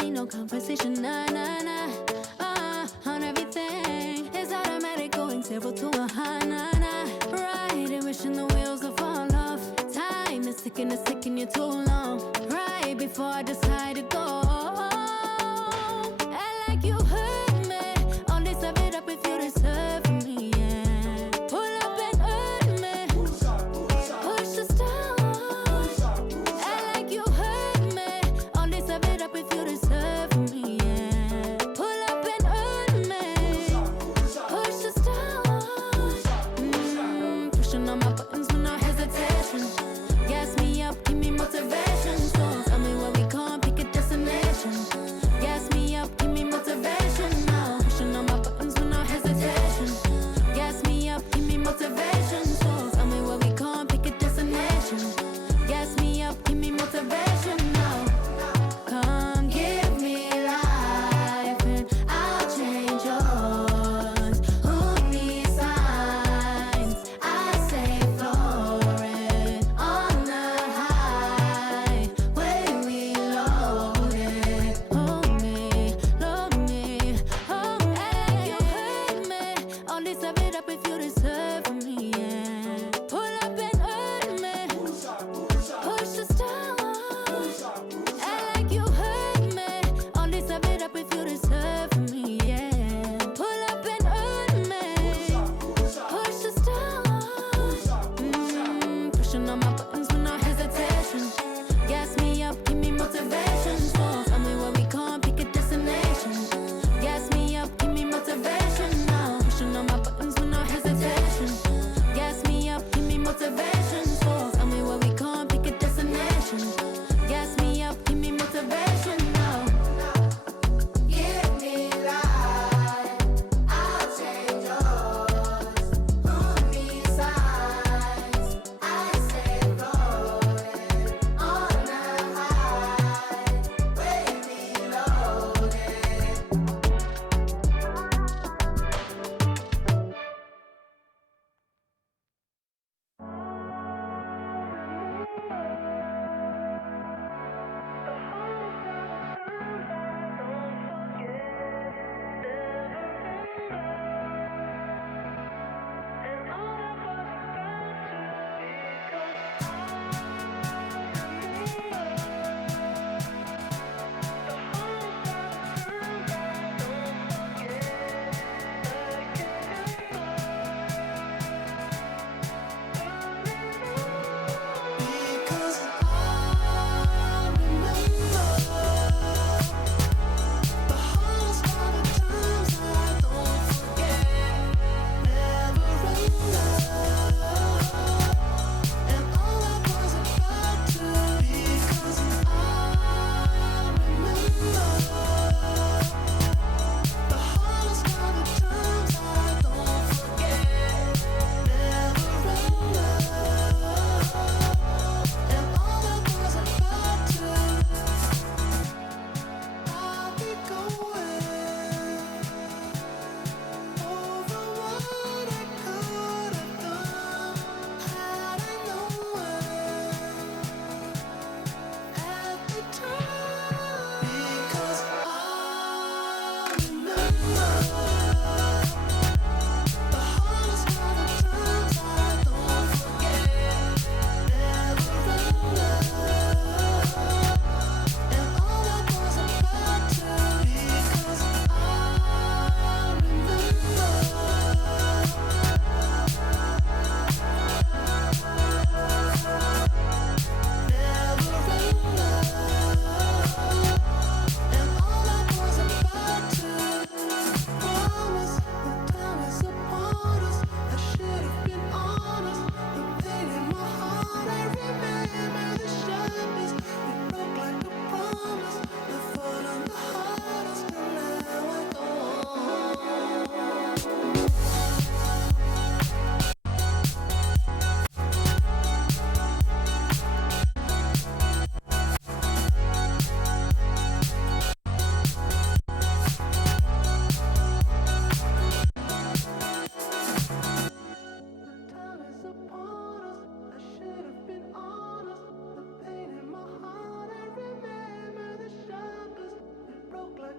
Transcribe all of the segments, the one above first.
Need no conversation, nah, nah, nah. On everything. It's automatic going 0 to 100, nah, nah. Riding, wishing the wheels will fall off. Time is ticking, it's taking you too long. Right before I decide to go. I like you hurt me. Only serve it up if you deserve me, yeah. Pull up and hurt me. Push the stars. I like you hurt me. Only serve it up if you deserve me, yeah. Pull up and hurt me. Push the stars. Pushing on my buttons with no hesitation. Gas me up, give me motivation. So tell me where we going, pick a destination.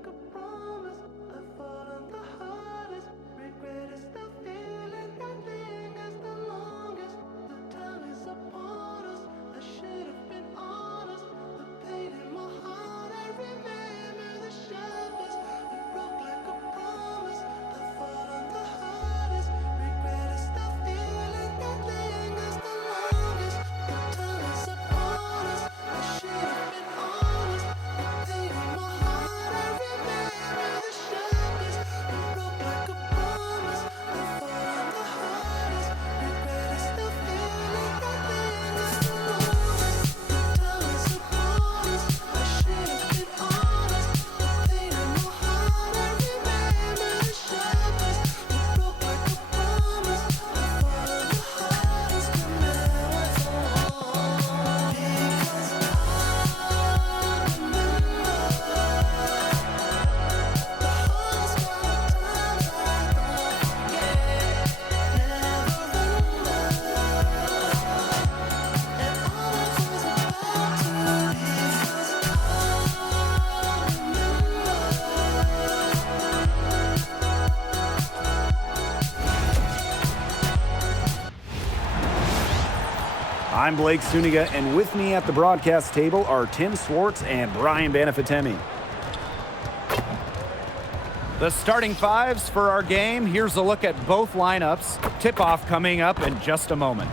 like a promise. I've fallen the hardest. Regret is the feeling that lingers the longest. The time is upon us. I should have been honest. The pain in my heart, I remember the sharpest. It broke like a promise. I've fallen the hardest. Regret is the feeling that lingers the longest. The time is upon us. I should have been honest. The pain in my heart, I remember the sharpest. It broke like a promise. I've fallen the hardest. Regret is the feeling that lingers the longest. The time is upon us. I should have been honest. The pain in my heart, I remember the sharpest. It broke like a promise. I've fallen the hardest, but now I fall because I remember the hardest kind of times I don't forget. Never remember, and all I was about to because I'm Blake Suniga, and with me at the broadcast table are Tim Swartz and Brian Banafitemi. The starting fives for our game. Here's a look at both lineups. Tip-off coming up in just a moment.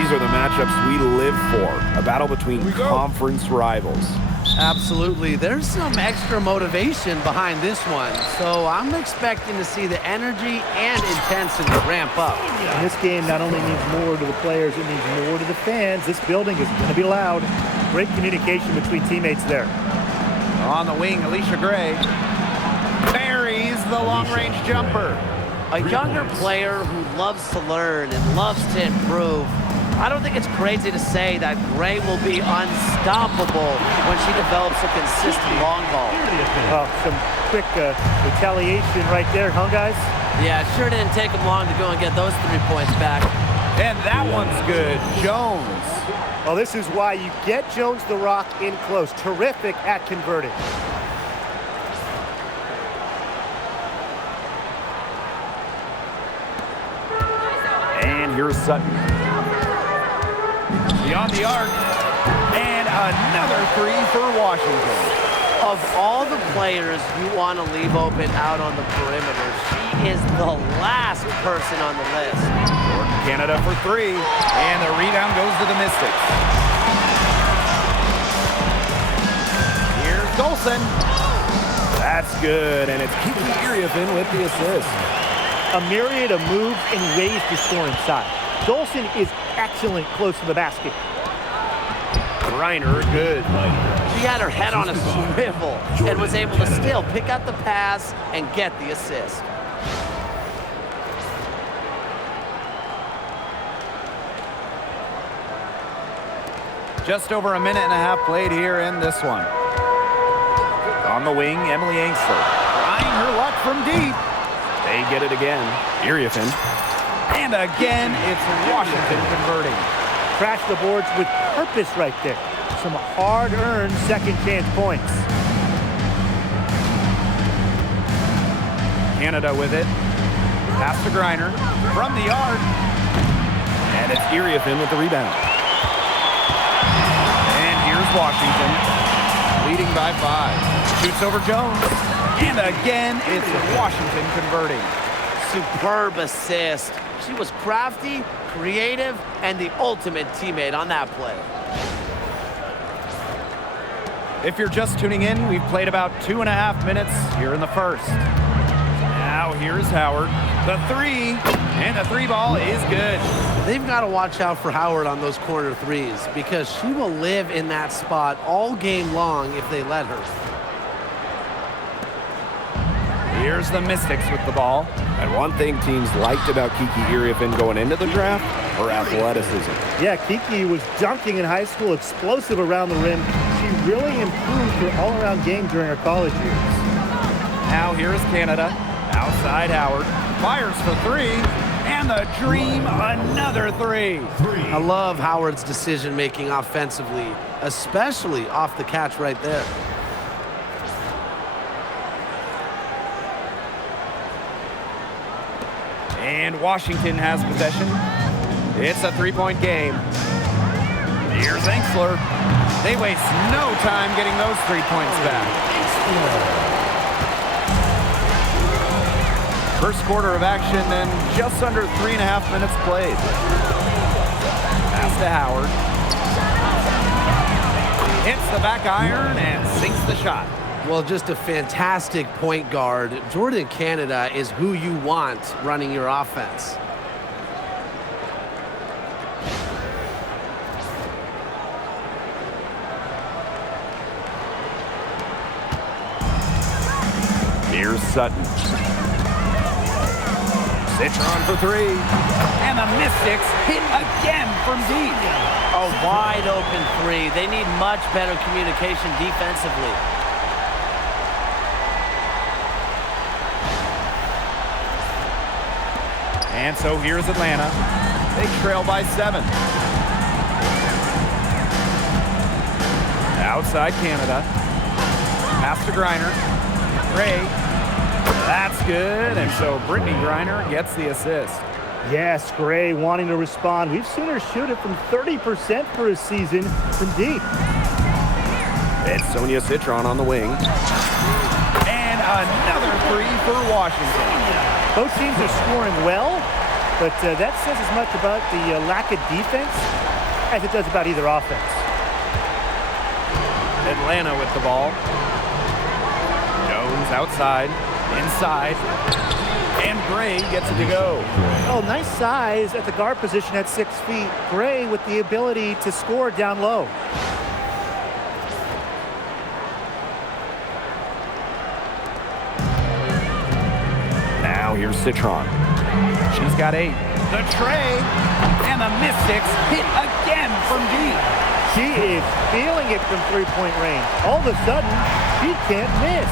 These are the matchups we live for, a battle between conference rivals. Absolutely. There's some extra motivation behind this one, so I'm expecting to see the energy and intensity ramp up. And this game not only means more to the players, it means more to the fans. This building is going to be loud. Great communication between teammates there. On the wing, Alicia Gray buries the long-range jumper. A younger player who loves to learn and loves to improve. I don't think it's crazy to say that Gray will be unstoppable when she develops a consistent long ball. Oh, some quick retaliation right there, huh, guys? Yeah, it sure didn't take him long to go and get those 3 points back. And that one's good. Jones. Well, this is why you get Jones the Rock in close. Terrific at converting. And here's Sutton. Beyond the arc. And another three for Washington. Of all the players you want to leave open out on the perimeter, she is the last person on the list. Canada for three. And the rebound goes to the Mystics. Here's Dolson. That's good. And it's Kiki Iriafin with the assist. A myriad of moves and ways to score inside. Dolson is excellent close to the basket. Griner, good. She had her head on a swivel and was able to still pick up the pass and get the assist. Just over a minute and a half played here in this one. On the wing, Emily Angstler. Trying her luck from deep. They get it again. Iriafin. And again, it's Washington converting. Crash the boards with purpose right there. Some hard-earned second chance points. Canada with it. Pass to Griner. From the arc. And it's Iriafin with the rebound. And here's Washington. Leading by 5. Shoots over Jones. And again, it's Washington converting. Superb assist. She was crafty, creative, and the ultimate teammate on that play. If you're just tuning in, we've played about 2.5 minutes here in the first. Now here's Howard. The three, and the three ball is good. They've got to watch out for Howard on those corner threes because she will live in that spot all game long if they let her. Here's the Mystics with the ball. And one thing teams liked about Kiki Iriafin going into the draft, her athleticism. Yeah, Kiki was dunking in high school, explosive around the rim. She really improved her all-around game during her college years. Now here's Canada. Outside Howard. Fires for three. And the dream, another three. I love Howard's decision-making offensively, especially off the catch right there. And Washington has possession. It's a three-point game. Here's Engsler. They waste no time getting those 3 points back. First quarter of action and just under 3.5 minutes played. Pass to Howard. Hits the back iron and sinks the shot. Well, just a fantastic point guard. Jordan Canada is who you want running your offense. Here's Sutton. Citron for three. And the Mystics hit again from deep. A wide open three. They need much better communication defensively. And so here's Atlanta. They trail by 7. Outside Canada. Pass to Griner. Gray. That's good. And so Brittney Griner gets the assist. Yes, Gray wanting to respond. We've seen her shoot it from 30% for a season from deep. It's Sonia Citron on the wing. And another three for Washington. Both teams are scoring well, but that says as much about the lack of defense as it does about either offense. Atlanta with the ball. Jones outside, inside, and Gray gets it to go. Oh, nice size at the guard position at 6 feet. Gray with the ability to score down low. Now here's Citron. She's got 8. The tray, and the Mystics hit again from deep. She is feeling it from three-point range. All of a sudden, she can't miss.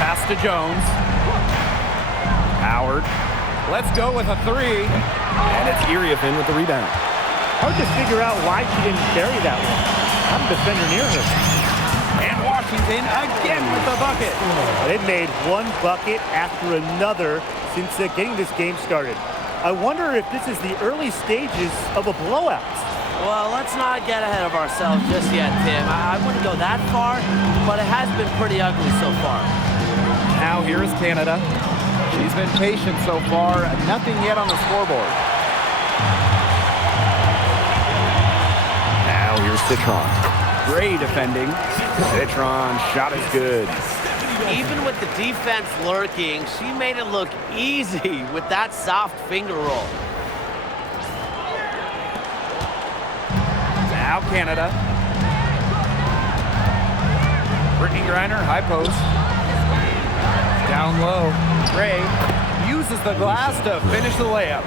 Pass to Jones. Howard. Let's go with a 3. And it's Iriafen with the rebound. Hard to figure out why she didn't carry that one. I'm a defender near her. And Washington again with the bucket. They've made one bucket after another since getting this game started. I wonder if this is the early stages of a blowout. Well, let's not get ahead of ourselves just yet, Tim. I wouldn't go that far, but it has been pretty ugly so far. Now here's Canada. She's been patient so far. Nothing yet on the scoreboard. Now here's Citron. Gray defending. Citron shot is good. Even with the defense lurking, she made it look easy with that soft finger roll. Now Canada. Brittney Griner, high post. Down low. Gray uses the glass to finish the layup.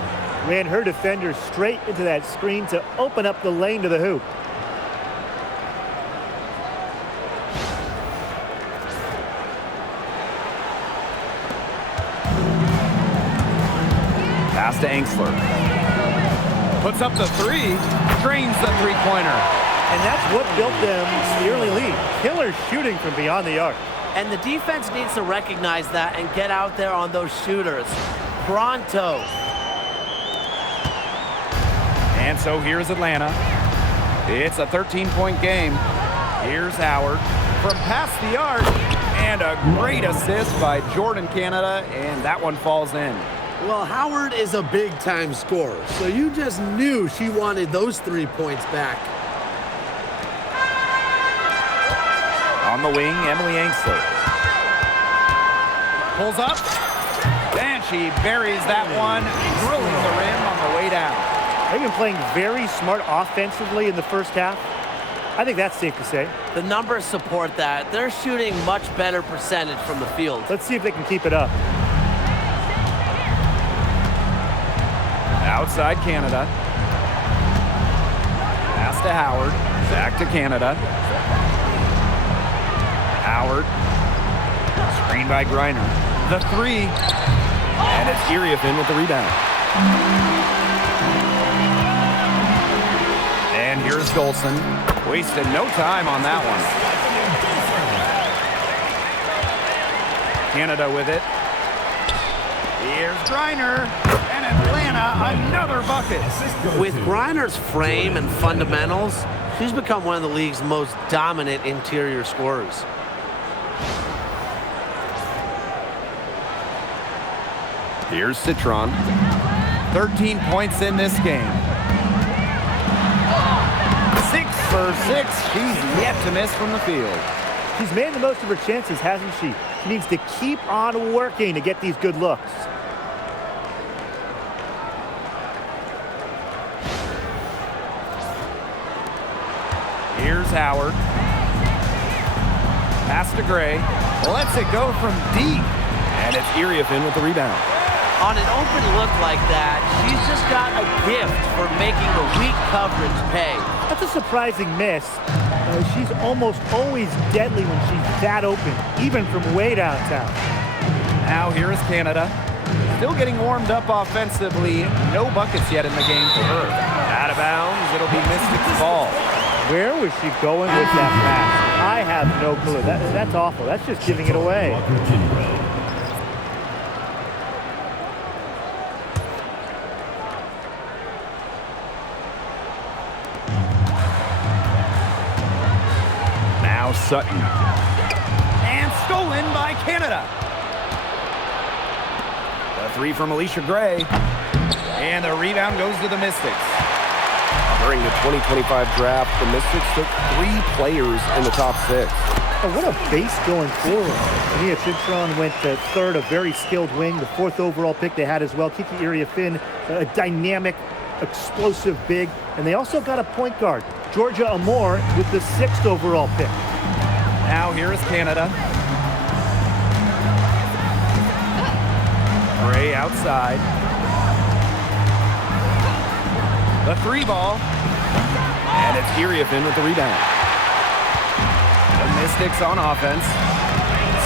Ran her defender straight into that screen to open up the lane to the hoop. Pass to Engsler. Puts up the 3. Drains the three-pointer. And that's what built them the early lead. Killer shooting from beyond the arc. And the defense needs to recognize that and get out there on those shooters. Pronto. And so here's Atlanta. It's a 13-point game. Here's Howard from past the arc. And a great assist by Jordan Canada, and that one falls in. Well, Howard is a big-time scorer, so you just knew she wanted those 3 points back. On the wing, Emily Engsler. Pulls up, and she buries that one, drilling the rim on the way down. They've been playing very smart offensively in the first half. I think that's safe to say. The numbers support that. They're shooting much better percentage from the field. Let's see if they can keep it up. Outside Canada. Pass to Howard. Back to Canada. Howard. Screen by Griner. The three. And it's Iriefin with the rebound. And here's Dolson. Wasted no time on that one. Canada with it. Here's Griner. And Atlanta, another bucket. With Griner's frame and fundamentals, she's become one of the league's most dominant interior scorers. Here's Citron. 13 points in this game. 6 for 6. She's yet to miss from the field. She's made the most of her chances, hasn't she? She needs to keep on working to get these good looks. Here's Howard. Pass to Gray. Lets it go from deep. And it's Iriefin with the rebound. On an open look like that, she's just got a gift for making the weak coverage pay. That's a surprising miss. She's almost always deadly when she's that open, even from way downtown. Now here is Canada. Still getting warmed up offensively. No buckets yet in the game for her. Out of bounds, it'll be Mystics' ball. Where was she going with that pass? I have no clue. That's awful. That's just giving it away. Now Sutton. And stolen by Canada. The three from Alicia Gray. And the rebound goes to the Mystics. During the 2025 draft, the Mystics took 3 players in the top 6. Oh, what a base going forward. Nia Citron went to third, a very skilled wing, the 4th overall pick they had as well. Kiki Iriefin, a dynamic, explosive big. And they also got a point guard, Georgia Amore, with the 6th overall pick. Now here is Canada. Gray outside. The 3 ball. And it's Iriefin with the rebound. The Mystics on offense.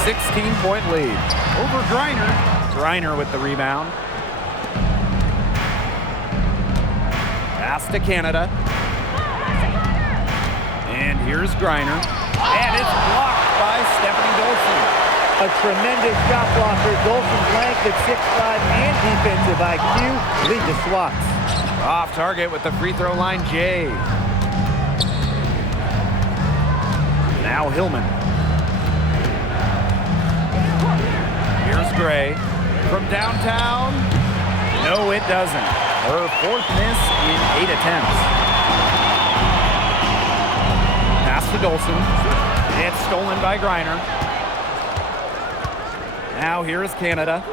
16-point lead. Over Griner. Griner with the rebound. Pass to Canada. And here's Griner. And it's blocked by Stefanie Dolson. A tremendous shot blocker. Dolson's length at 6'5" and defensive IQ lead the Swats. Off target with the free throw line, Jay. Now Hillman. Here's Gray. From downtown. No, it doesn't. Her 4th miss in 8 attempts. Pass to Dolson. It's stolen by Griner. Now here is Canada.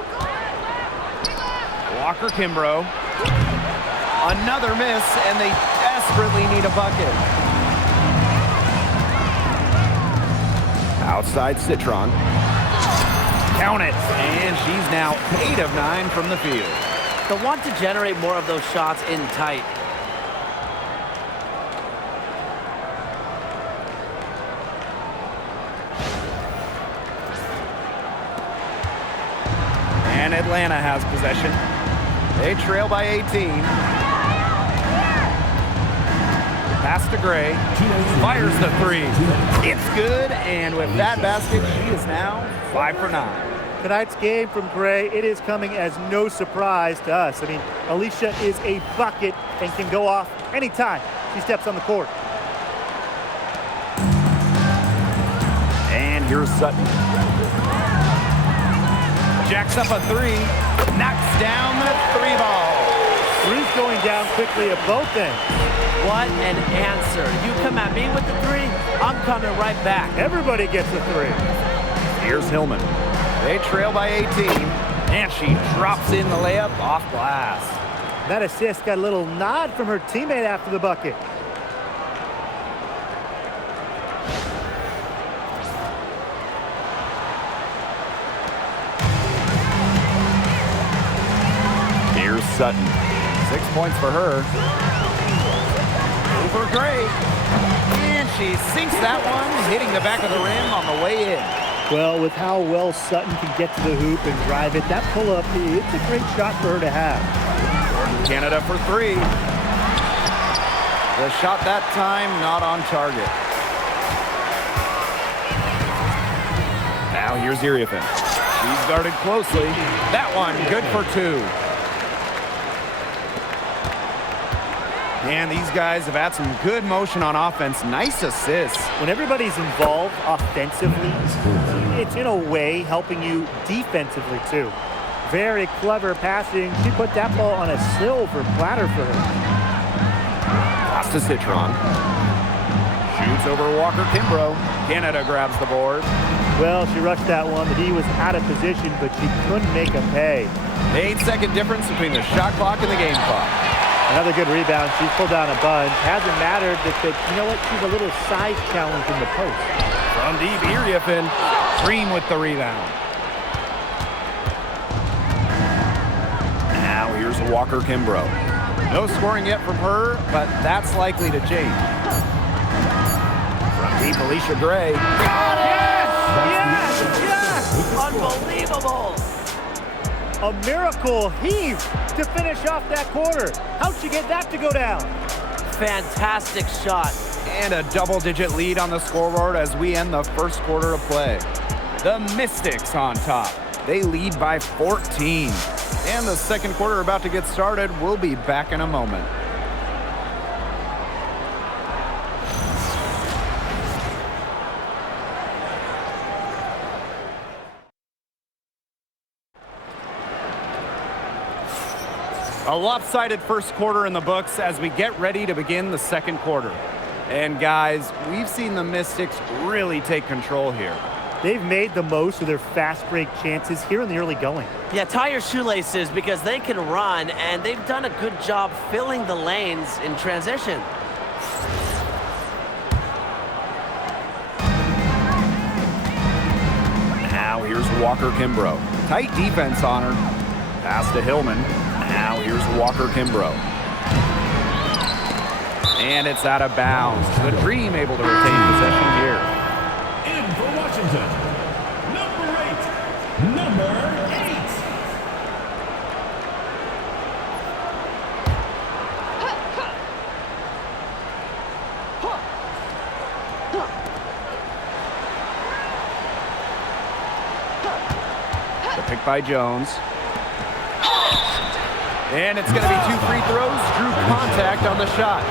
Walker Kimbrough. Another miss, and they desperately need a bucket. Outside Citron. Count it. And she's now 8 of 9 from the field. They'll want to generate more of those shots in tight. And Atlanta has possession. They trail by 18. Pass to Gray. Fires the 3. It's good, and with that basket, she is now 5 for 9. Tonight's game from Gray, it is coming as no surprise to us. I mean, Alicia is a bucket and can go off anytime she steps on the court. And here's Sutton. Jacks up a 3. Knocks down the 3 ball. 3's going down quickly at both ends. What an answer. You come at me with the 3, I'm coming right back. Everybody gets a 3. Here's Hillman. They trail by 18, and she drops in the layup off glass. That assist got a little nod from her teammate after the bucket. Here's Sutton. 6 points for her. Over Gray. she sinks that one, hitting the back of the rim on the way in. Well, with how well Sutton can get to the hoop and drive it, that pull-up, it's a great shot for her to have. Canada for three. The shot that time not on target. Now here's Iriafin. She's guarded closely. That one good for two. And these guys have had some good motion on offense. Nice assists. When everybody's involved offensively, it's in a way helping you defensively too. Very clever passing. She put that ball on a silver platter for her. Pass to Citron. Shoots over Walker Kimbrough. Canada grabs the board. Well, she rushed that one, but he was out of position, but she couldn't make him pay. 8-second difference between the shot clock and the game clock. Another good rebound. She's pulled down a bunch. Hasn't mattered that, you know what? She's a little size challenge in the post. From deep, Iriafin. Green with the rebound. Now here's Walker Kimbrough. No scoring yet from her, but that's likely to change. From deep, Alicia Gray. Got it! Yes! Unbelievable! A miracle heave to finish off that quarter. How'd she get that to go down? Fantastic shot. And a double-digit lead on the scoreboard as we end the first quarter of play. The Mystics on top. They lead by 14. And the second quarter about to get started. We'll be back in a moment. A lopsided first quarter in the books as we get ready to begin the second quarter. And guys, we've seen the Mystics really take control here. They've made the most of their fast break chances here in the early going. Yeah, tie your shoelaces because they can run, and they've done a good job filling the lanes in transition. Now here's Walker Kimbrough. Tight defense on her. Pass to Hillman. Now here's Walker Kimbrough. And it's out of bounds. The Dream able to retain possession here. In for Washington, number 8. The pick by Jones. And it's going to be 2 free throws. Drew contact on the shot.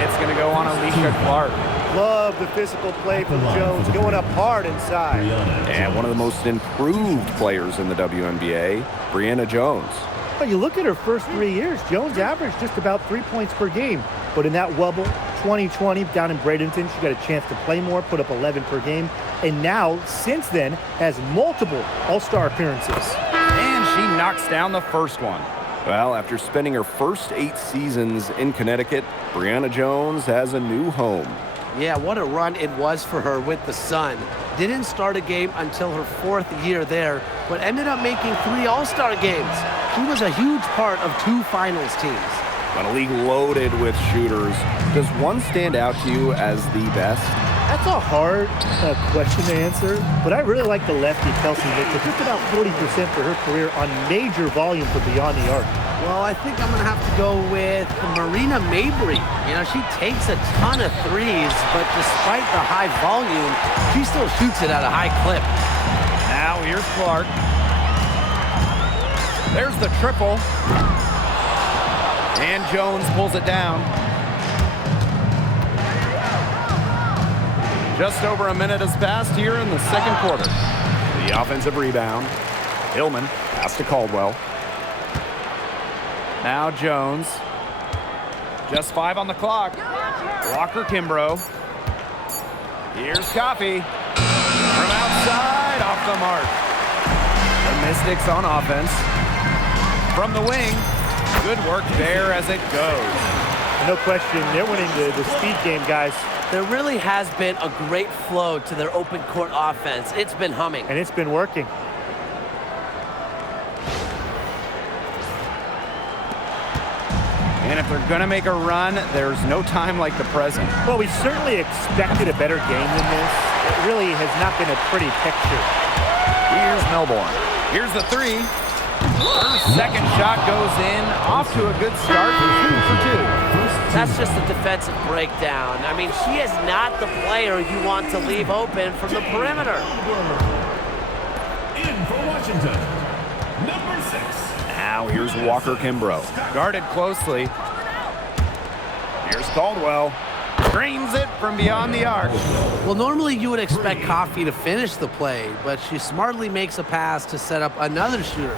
It's going to go on Alicia Clark. Love the physical play from Jones, going up hard inside. And one of the most improved players in the WNBA, Brittney Jones. Well, you look at her first 3 years, Jones averaged just about 3 points per game. But in that wubble, 2020 down in Bradenton, she got a chance to play more, put up 11 per game. And now, since then, has multiple All-Star appearances. And she knocks down the first one. Well, after spending her first 8 seasons in Connecticut, Brittney Jones has a new home. Yeah, what a run it was for her with the Sun. Didn't start a game until her 4th year there, but ended up making 3 All-Star games. She was a huge part of 2 finals teams. On a league loaded with shooters, does one stand out to you as the best? That's a hard question to answer, but I really like the lefty Kelsey Mitchell. Just about 40% for her career on major volume from beyond the arc. Well, I think I'm going to have to go with Marina Mabry. You know, she takes a ton of threes, but despite the high volume, she still shoots it at a high clip. Now here's Clark. There's the triple. And Jones pulls it down. Just over a minute has passed here in the second quarter. The offensive rebound. Hillman, pass to Caldwell. Now Jones. Just 5 on the clock. Walker Kimbrough. Here's Coffey. From outside, off the mark. The Mystics on offense. From the wing. Good work there as it goes. No question, they're winning the speed game, guys. There really has been a great flow to their open court offense. It's been humming. And it's been working. And if they're going to make a run, there's no time like the present. Well, we certainly expected a better game than this. It really has not been a pretty picture. Here's Melbourne. Here's the three. Her second shot goes in. Off to a good start. 2 for 2. That's just a defensive breakdown. I mean, she is not the player you want to leave open from the perimeter. In for Washington, number 6. Now here's Walker Kimbrough. Guarded closely. Here's Caldwell. Drains it from beyond the arc. Well, normally you would expect Coffey to finish the play, but she smartly makes a pass to set up another shooter.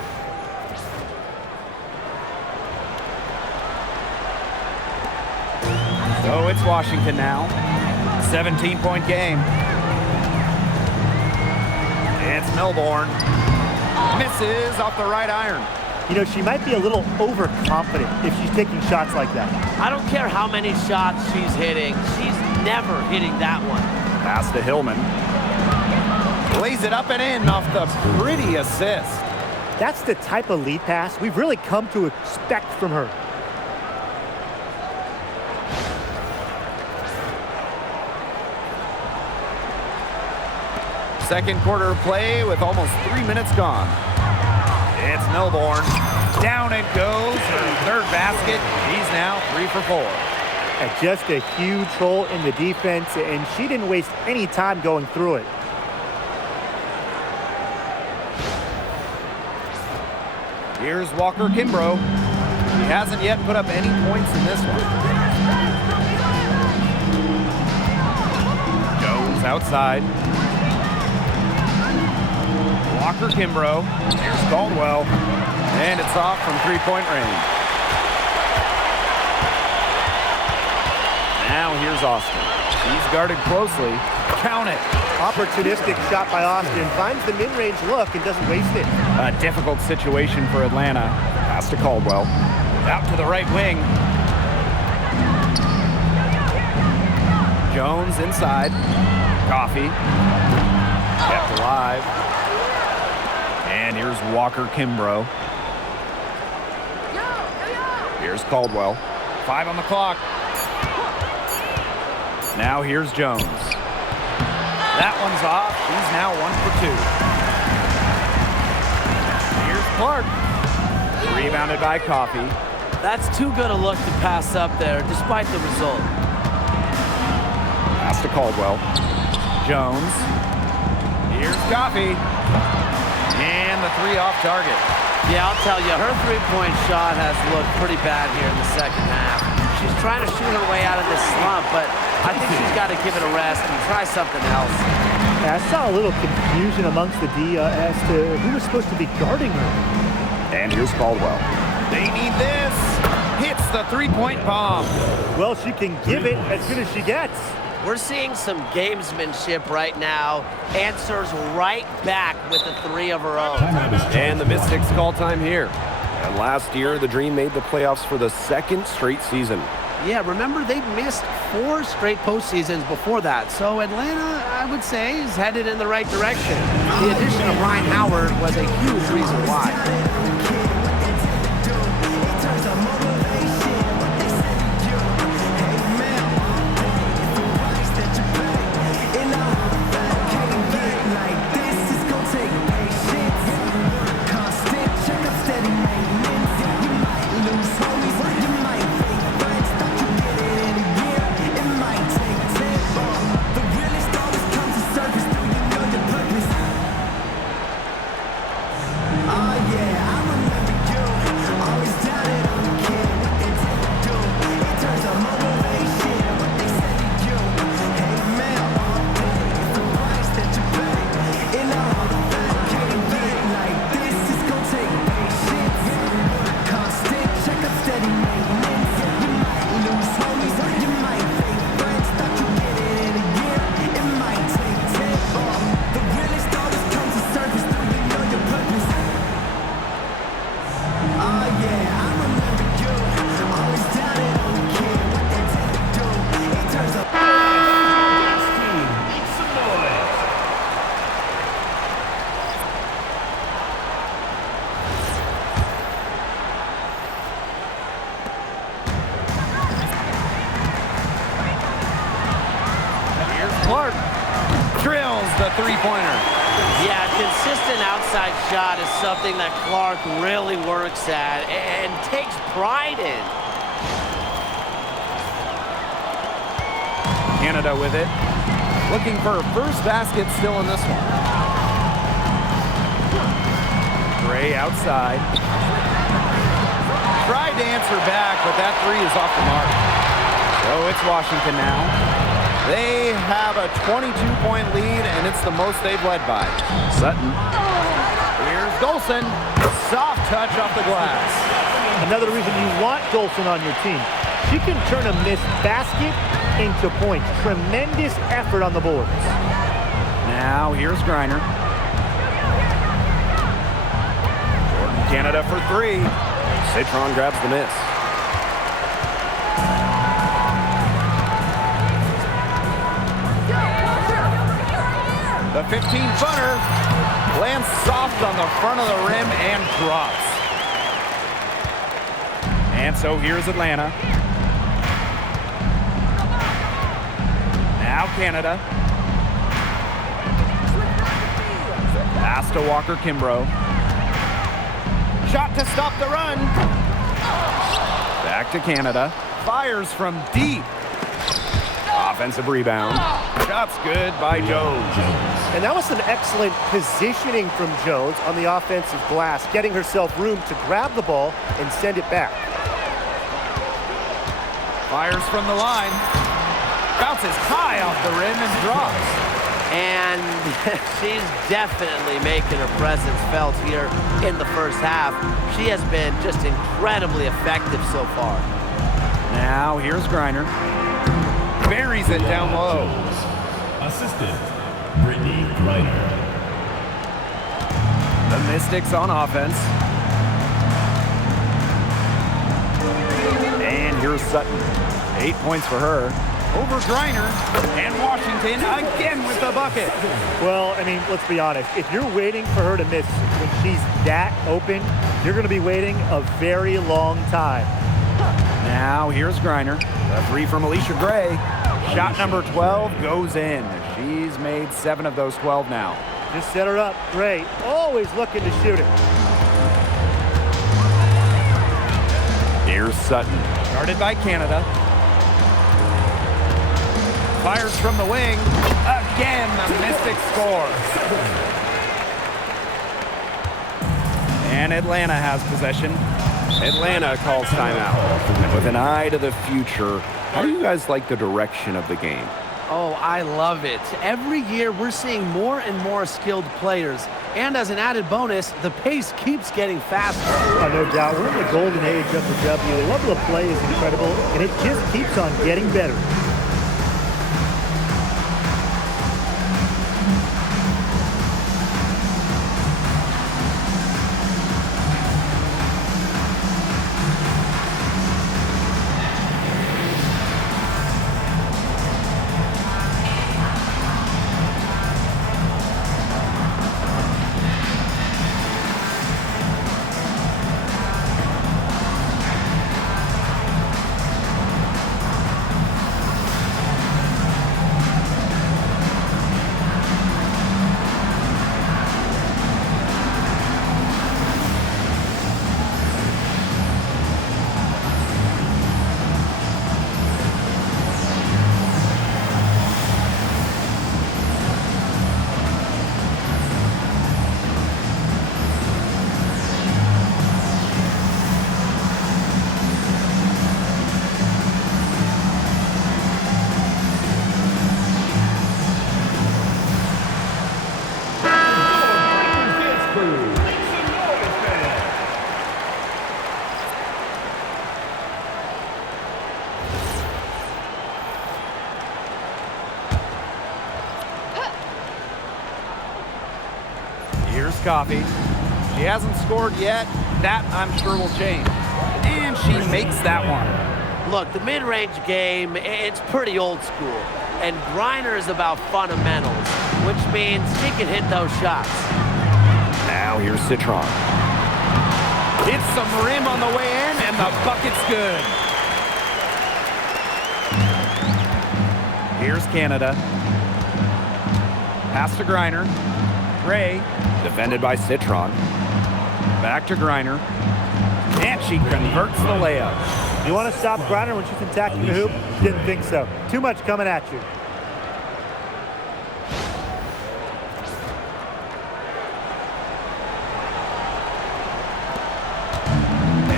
So it's Washington now. 17-point game. It's Melbourne. Misses off the right iron. You know, she might be a little overconfident if she's taking shots like that. I don't care how many shots she's hitting. She's never hitting that one. Pass to Hillman. Lays it up and in off the pretty assist. That's the type of lead pass we've really come to expect from her. Second quarter of play with almost 3 minutes gone. It's Melbourne. Down it goes. Her third basket. He's now 3 for 4. And just a huge hole in the defense, and she didn't waste any time going through it. Here's Walker Kimbrough. He hasn't yet put up any points in this one. Goes outside. Walker Kimbrough. Here's Caldwell. And it's off from 3-point range. Now here's Austin. He's guarded closely. Count it. Opportunistic shot by Austin. Finds the mid-range look and doesn't waste it. A difficult situation for Atlanta. Pass to Caldwell. Out to the right wing. Jones inside. Coffey. Kept alive. And here's Walker Kimbrough. Here's Caldwell. 5 on the clock. Now here's Jones. That one's off. She's now 1 for 2. Here's Clark. Rebounded by Coffey. That's too good a look to pass up there, despite the result. Pass to Caldwell. Jones. Here's Coffey. And the 3 off target. Yeah, I'll tell you, her three-point shot has looked pretty bad here in the second half. She's trying to shoot her way out of this slump, but I think she's got to give it a rest and try something else. Yeah, I saw a little confusion amongst the D as to who was supposed to be guarding her. And here's Caldwell. They need this. Hits the 3-point bomb. Well, she can give it as good as she gets. We're seeing some gamesmanship right now. Answers right back with the 3 of her own. And the Mystics call time here. And last year, the Dream made the playoffs for the 2nd straight season. Yeah, remember, they missed 4 straight postseasons before that. So Atlanta, I would say, is headed in the right direction. The addition of Ryan Howard was a huge reason why. the three-pointer. Yeah, consistent outside shot is something that Clark really works at and takes pride in. Canada with it. Looking for her first basket still in this one. Gray outside. Tried to answer back, but that three is off the mark. So it's Washington now. They have a 22-point lead, and it's the most they've led by. Sutton. Here's Dolson. Soft touch off the glass. Another reason you want Dolson on your team. She can turn a missed basket into points. Tremendous effort on the boards. Now here's Griner. Jordan Canada for three. Citron grabs the miss. The 15-footer lands soft on the front of the rim and drops. And so here's Atlanta. Now Canada. Pass to Walker Kimbrough. Shot to stop the run. Back to Canada. Fires from deep. Offensive rebound. Shot's good by Jones. And that was an excellent positioning from Jones on the offensive glass, getting herself room to grab the ball and send it back. Fires from the line. Bounces high off the rim and drops. And she's definitely making her presence felt here in the first half. She has been just incredibly effective so far. Now here's Griner. Buries it down low. Assistant, Brittney Griner. The Mystics on offense. And here's Sutton. 8 points for her. Over Griner. And Washington again with the bucket. Well, I mean, let's be honest. If you're waiting for her to miss when she's that open, you're going to be waiting a very long time. Now here's Griner. The three from Alicia Gray. Shot number 12 goes in. She's made 7 of those 12 now. Just set her up. Gray, always looking to shoot it. Here's Sutton. Guarded by Canada. Fires from the wing. Again, the Mystics score. And Atlanta has possession. Atlanta calls timeout. With an eye to the future, how do you guys like the direction of the game? Oh, I love it. Every year we're seeing more and more skilled players. And as an added bonus, the pace keeps getting faster. No doubt. We're in the golden age of the W. The level of play is incredible, and it just keeps on getting better. Here's Coffee. She hasn't scored yet. That, I'm sure, will change. And she makes that one. Look, the mid-range game, it's pretty old school. And Griner is about fundamentals, which means she can hit those shots. Now here's Citron. Hits some rim on the way in, and the bucket's good. Here's Canada. Pass to Griner. Gray. Defended by Citron. Back to Griner. And she converts the layup. You want to stop Griner when she's attacking the hoop? Didn't think so. Too much coming at you.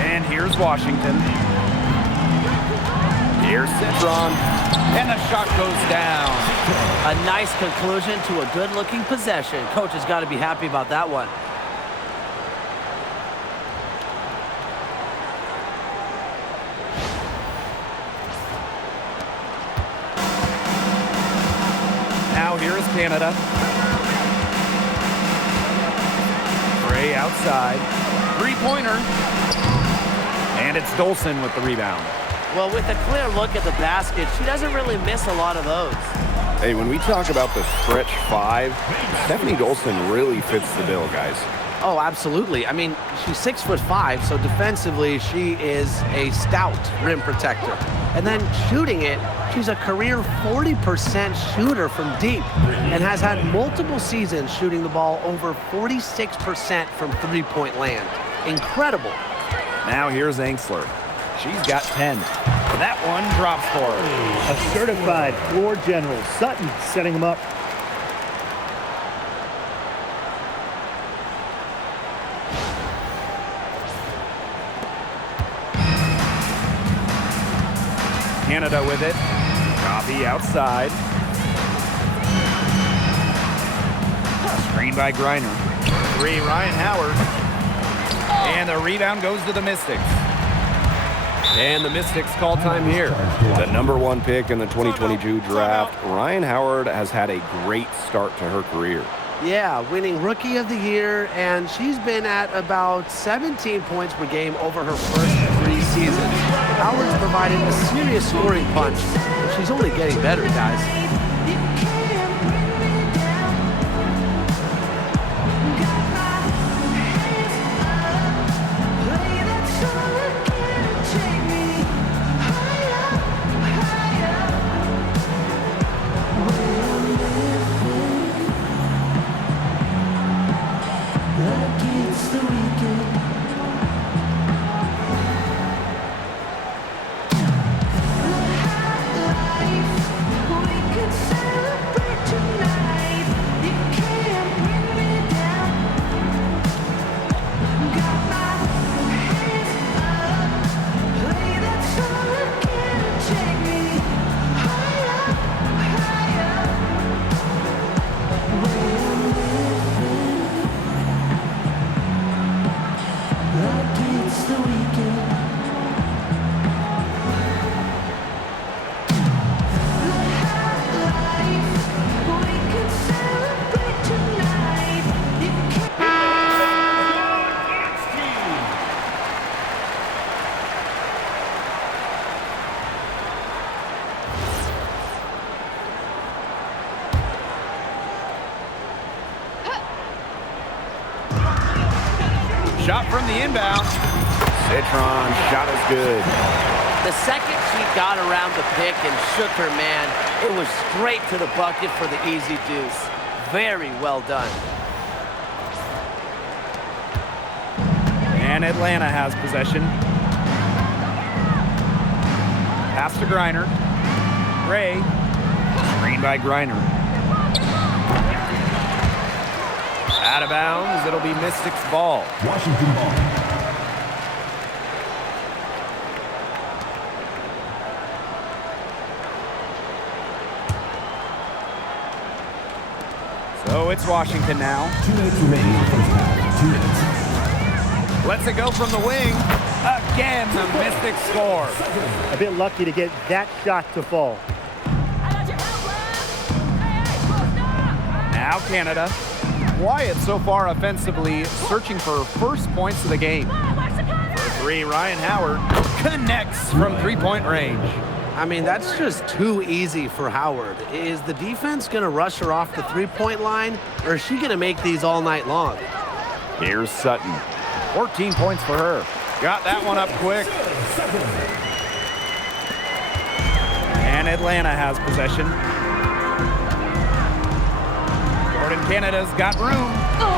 And here's Washington. Here's Citron. And the shot goes down. A nice conclusion to a good-looking possession. Coach has got to be happy about that one. Now here is Canada. Gray outside. Three-pointer. And it's Dolson with the rebound. Well, with a clear look at the basket, she doesn't really miss a lot of those. Hey, when we talk about the stretch five, Stefanie Dolson really fits the bill, guys. Oh, absolutely. I mean, she's 6'5", so defensively, she is a stout rim protector. And then shooting it, she's a career 40% shooter from deep and has had multiple seasons shooting the ball over 46% from three-point land. Incredible. Now here's Angsler. She's got 10. That one drops for her. A certified floor general. Sutton setting him up. Canada with it. Copy outside. Screen by Griner. Three, Ryan Howard. And the rebound goes to the Mystics. And the Mystics call time here. The #1 pick in the 2022 draft, Ryan Howard has had a great start to her career. Yeah, winning Rookie of the Year, and she's been at about 17 points per game over her first 3 seasons. Howard's provided a serious scoring punch, and she's only getting better, guys. Shot from the inbound. Citron, shot is good. The second she got around the pick and shook her man, it was straight to the bucket for the easy deuce. Very well done. And Atlanta has possession. Pass to Griner. Gray. Screen by Griner. Out of bounds. It'll be Mystics ball. Washington ball. So it's Washington now. 2 minutes remaining in the first half. 2 minutes. Lets it go from the wing. Again, the Mystics score. A bit lucky to get that shot to fall. Now Canada. Quiet so far offensively, searching for first points of the game. For 3, Ryan Howard connects from three-point range. I mean, that's just too easy for Howard. Is the defense going to rush her off the three-point line, or is she going to make these all night long? Here's Sutton. 14 points for her. Got that one up quick. And Atlanta has possession. Canada's got room,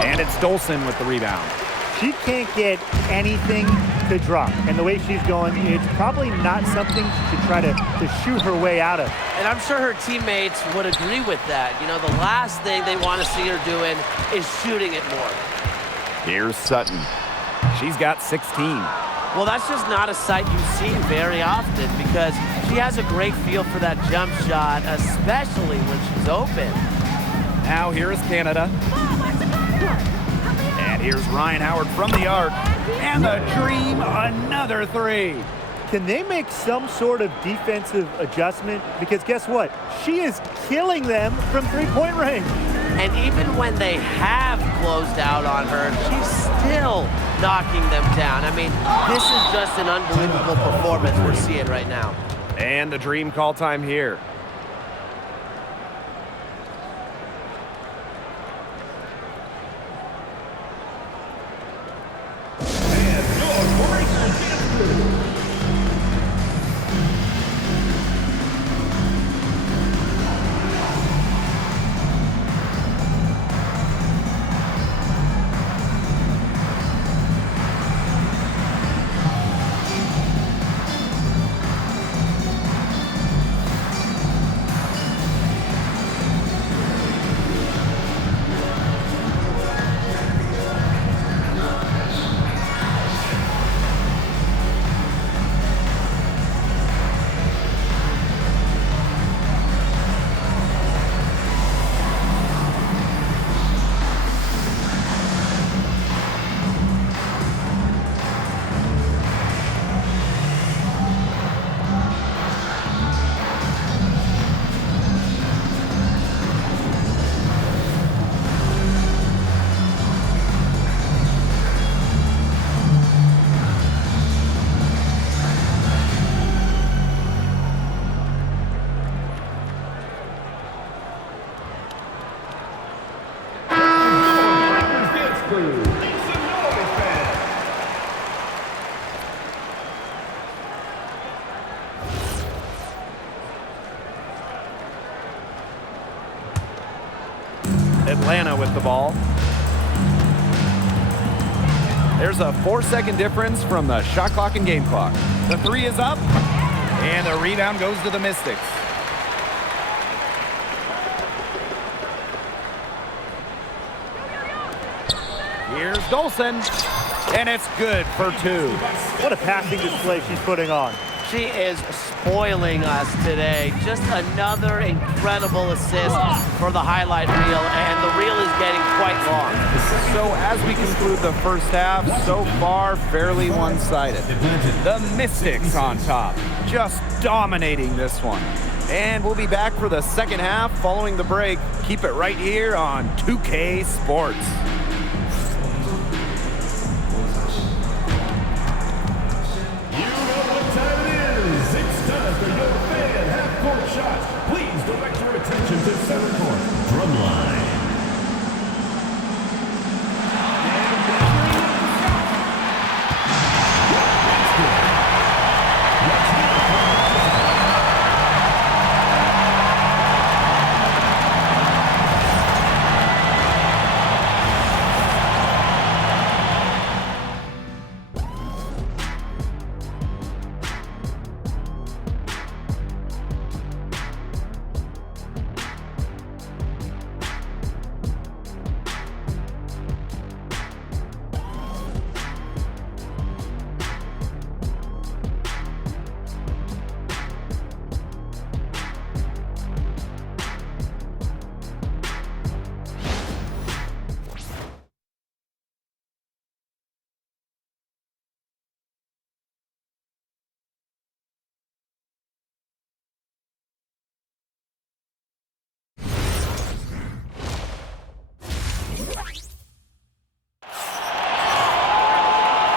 and it's Dolson with the rebound. She can't get anything to drop. And the way she's going, it's probably not something to try to shoot her way out of. And I'm sure her teammates would agree with that. You know, the last thing they want to see her doing is shooting it more. Here's Sutton. She's got 16. Well, that's just not a sight you see very often because she has a great feel for that jump shot, especially when she's open. Now here is Canada. And here's Ryan Howard from the arc. And the Dream, another three. Can they make some sort of defensive adjustment? Because guess what? She is killing them from three-point range. And even when they have closed out on her, she's still knocking them down. I mean, this is just an unbelievable performance we're seeing right now. And the Dream call time here. Atlanta with the ball. There's a 4-second difference from the shot clock and game clock. The three is up, and the rebound goes to the Mystics. Here's Dolson, and it's good for two. What a passing display she's putting on. She is spoiling us today. Just another incredible assist for the highlight reel, and the reel is getting quite long. So as we conclude the first half, so far fairly one-sided. The Mystics on top, just dominating this one. And we'll be back for the second half following the break. Keep it right here on 2K Sports. Please direct your attention to center court. Drumline.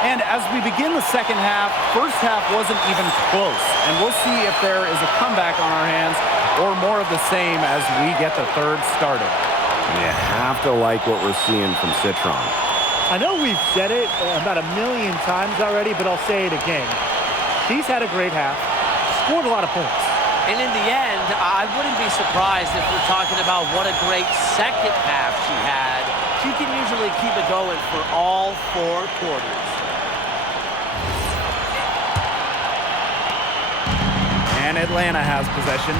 And as we begin the second half, first half wasn't even close. And we'll see if there is a comeback on our hands or more of the same as we get the third started. You have to like what we're seeing from Citron. I know we've said it about a million times already, but I'll say it again. She's had a great half, scored a lot of points. And in the end, I wouldn't be surprised if we're talking about what a great second half she had. She can usually keep it going for all 4 quarters. And Atlanta has possession.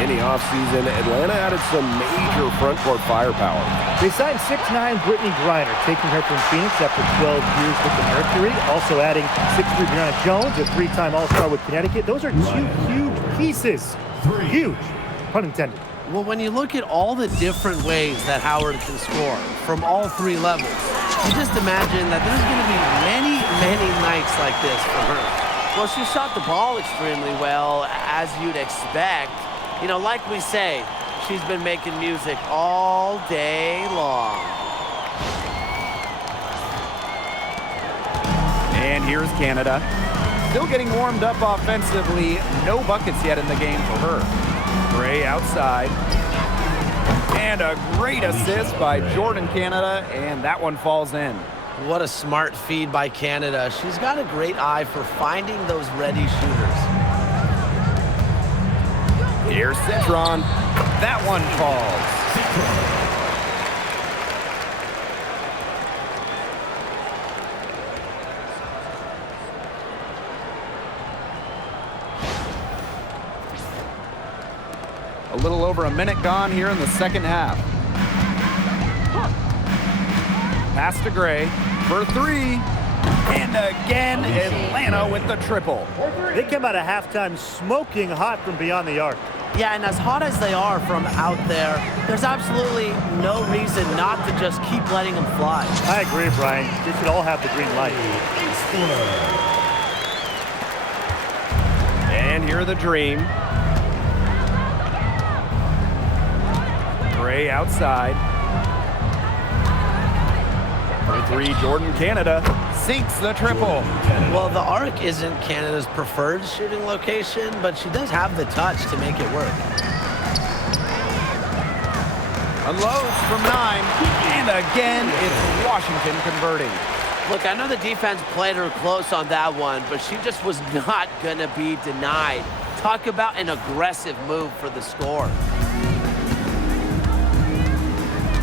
In the offseason, Atlanta added some major front court firepower. They signed 6'9" Brittney Griner, taking her from Phoenix after 12 years with the Mercury. Also adding 6'3" Brianna Jones, a 3-time All-Star with Connecticut. Those are 2 huge pieces. Huge, pun intended. Well, when you look at all the different ways that Howard can score from all 3 levels, you just imagine that there's going to be many, many nights like this for her. Well, she shot the ball extremely well, as you'd expect. You know, like we say, she's been making music all day long. And here's Canada. Still getting warmed up offensively. No buckets yet in the game for her. Gray outside. And a great assist by Jordan Canada, and that one falls in. What a smart feed by Canada. She's got a great eye for finding those ready shooters. Here's Citron. That one falls. A little over a minute gone here in the second half. Pass to Gray for 3. And again, Atlanta with the triple. They come out of halftime smoking hot from beyond the arc. Yeah, and as hot as they are from out there, there's absolutely no reason not to just keep letting them fly. I agree, Brian. They should all have the green light. And here are the Dream. Gray outside. For 3, Jordan Canada sinks the triple. Well, the arc isn't Canada's preferred shooting location, but she does have the touch to make it work. Unloads from 9. And again, it's Washington converting. Look, I know the defense played her close on that one, but she just was not going to be denied. Talk about an aggressive move for the score.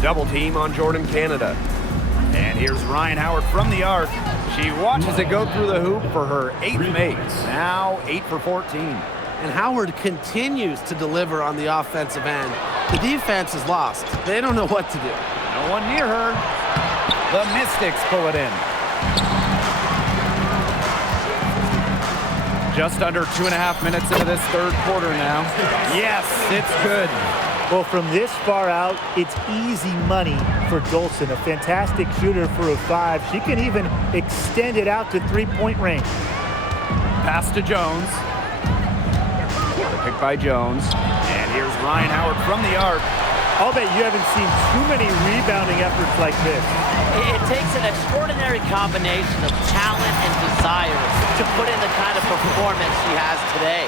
Double team on Jordan Canada. And here's Ryan Howard from the arc. She watches it go through the hoop for her 8th make. Now 8 for 14. And Howard continues to deliver on the offensive end. The defense is lost. They don't know what to do. No one near her. The Mystics pull it in. Just under 2.5 minutes into this third quarter now. Yes, it's good. Well, from this far out, it's easy money for Dolson, a fantastic shooter for a 5. She can even extend it out to 3-point range. Pass to Jones. Picked by Jones. And here's Ryan Howard from the arc. I'll bet you haven't seen too many rebounding efforts like this. It takes an extraordinary combination of talent and desire to put in the kind of performance she has today.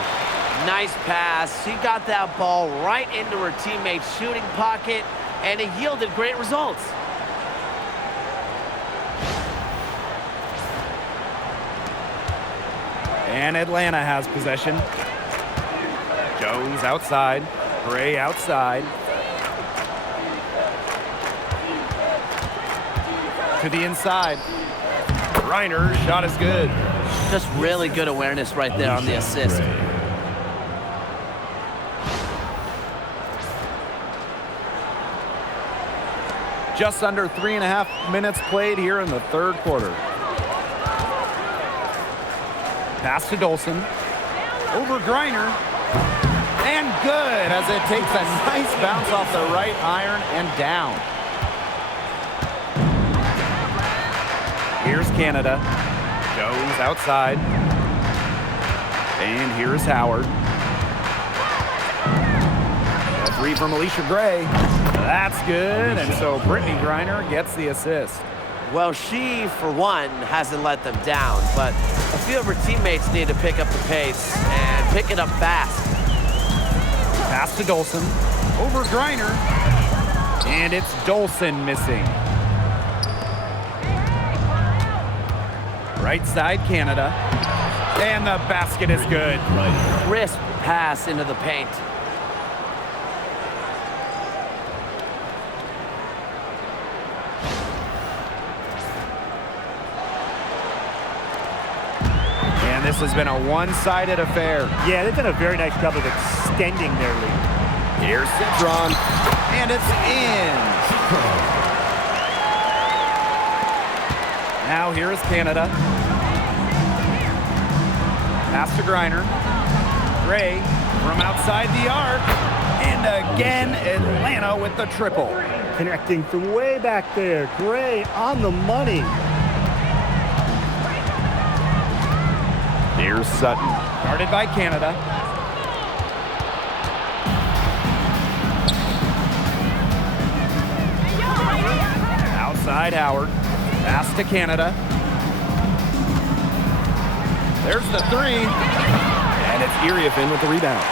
Nice pass. She got that ball right into her teammate's shooting pocket, and it yielded great results. And Atlanta has possession. Jones outside. Gray outside. To the inside. Griner's shot is good. Just really good awareness right there on the assist. Just under 3.5 minutes played here in the third quarter. Pass to Dolson. Over Griner. And good as it takes a nice bounce off the right iron and down. Here's Canada. Jones outside. And here's Howard. A 3 from Alicia Gray. That's good, and so Brittney Griner gets the assist. Well, she, for one, hasn't let them down, but a few of her teammates need to pick up the pace and pick it up fast. Pass to Dolson. Over Griner. And it's Dolson missing. Right side, Canada. And the basket is good. Griner. Crisp pass into the paint. And this has been a one-sided affair. Yeah, they've done a very nice job of extending their lead. Here's Citron, and it's in. Now here is Canada. Pass to Griner. Gray from outside the arc. And again, Atlanta with the triple. Connecting from way back there. Gray on the money. Here's Sutton. Guarded by Canada. Outside Howard. Pass to Canada. There's the three. And it's Iriafin with the rebound.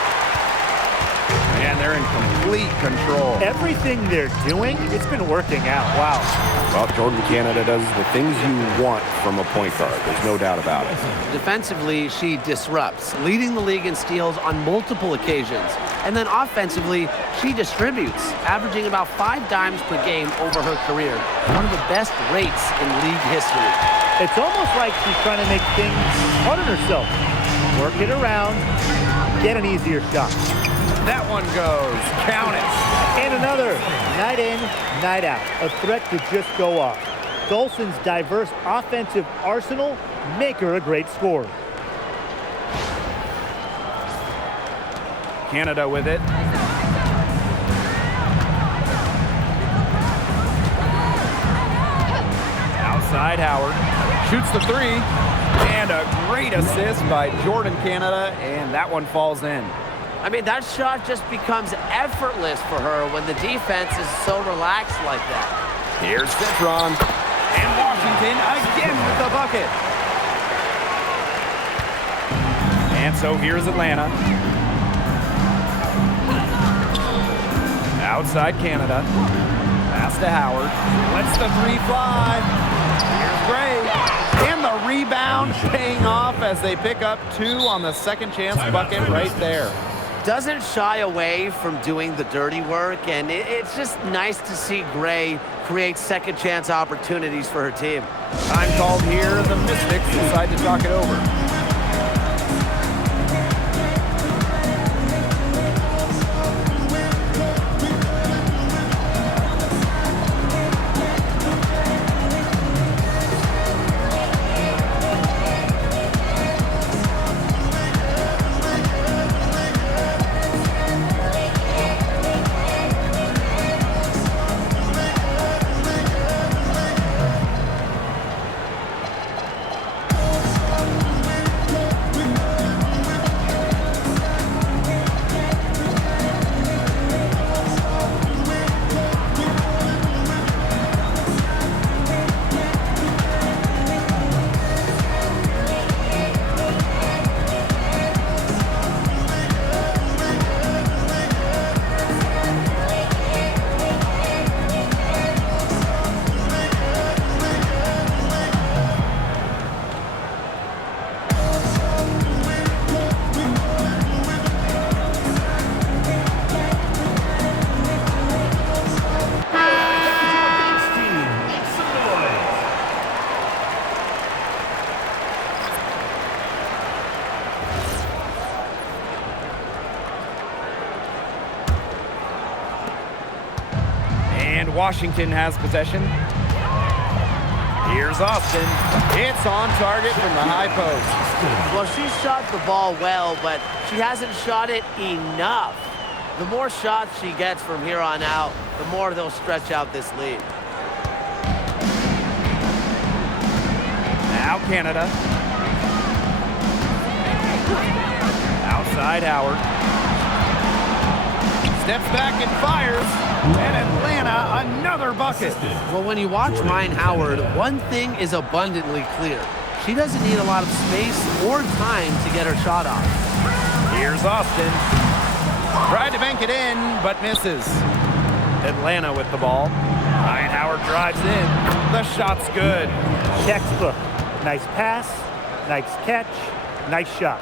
And they're in complete control. Everything they're doing, it's been working out. Wow. Well, Jordan Canada does the things you want from a point guard. There's no doubt about it. Defensively, she disrupts, leading the league in steals on multiple occasions. And then offensively, she distributes, averaging about 5 dimes per game over her career. One of the best rates in league history. It's almost like she's trying to make things hard on herself. Work it around, get an easier shot. That one goes. Count it. And another. Night in, night out. A threat to just go off. Dolson's diverse offensive arsenal make her a great scorer. Canada with it. Outside Howard. Shoots the three. And a great assist by Jordan Canada. And that one falls in. I mean, that shot just becomes effortless for her when the defense is so relaxed like that. Here's Citron. And Washington again with the bucket. And so here's Atlanta. Outside Canada. Pass to Howard. Lets the three fly. Here's Gray. And the rebound paying off as they pick up 2 on the second chance bucket right there. Doesn't shy away from doing the dirty work, and it's just nice to see Gray create second chance opportunities for her team. Time called here. The Mystics decide to talk it over. Washington has possession. Here's Austin. It's on target from the high post. Well, she shot the ball well, but she hasn't shot it enough. The more shots she gets from here on out, the more they'll stretch out this lead. Now Canada. Outside Howard. Steps back and fires. And Atlanta, another bucket. Well, when you watch Ryan Howard, one thing is abundantly clear. She doesn't need a lot of space or time to get her shot off. Here's Austin. Tried to bank it in, but misses. Atlanta with the ball. Ryan Howard drives in. The shot's good. Textbook. Nice pass, nice catch, Nice shot.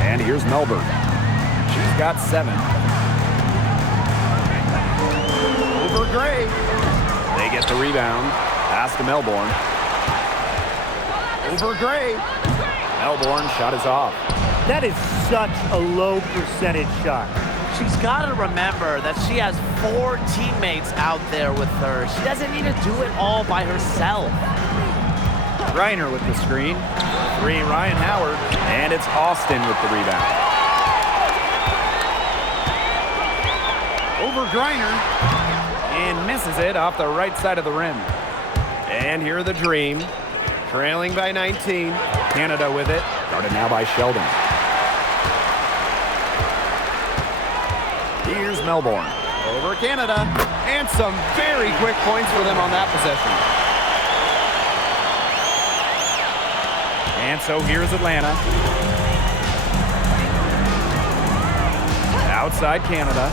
And here's Melbourne. She's got 7. Over Gray. They get the rebound. Pass to Melbourne. Over Gray. Melbourne shot is off. That is such a low percentage shot. She's got to remember that she has 4 teammates out there with her. She doesn't need to do it all by herself. Griner with the screen. 3, Ryan Howard. And it's Austin with the rebound. Over Griner. And misses it off the right side of the rim. And here are the Dream. Trailing by 19. Canada with it. Guarded now by Sheldon. Here's Melbourne. Over Canada. And some very quick points for them on that possession. And so here's Atlanta. Outside Canada.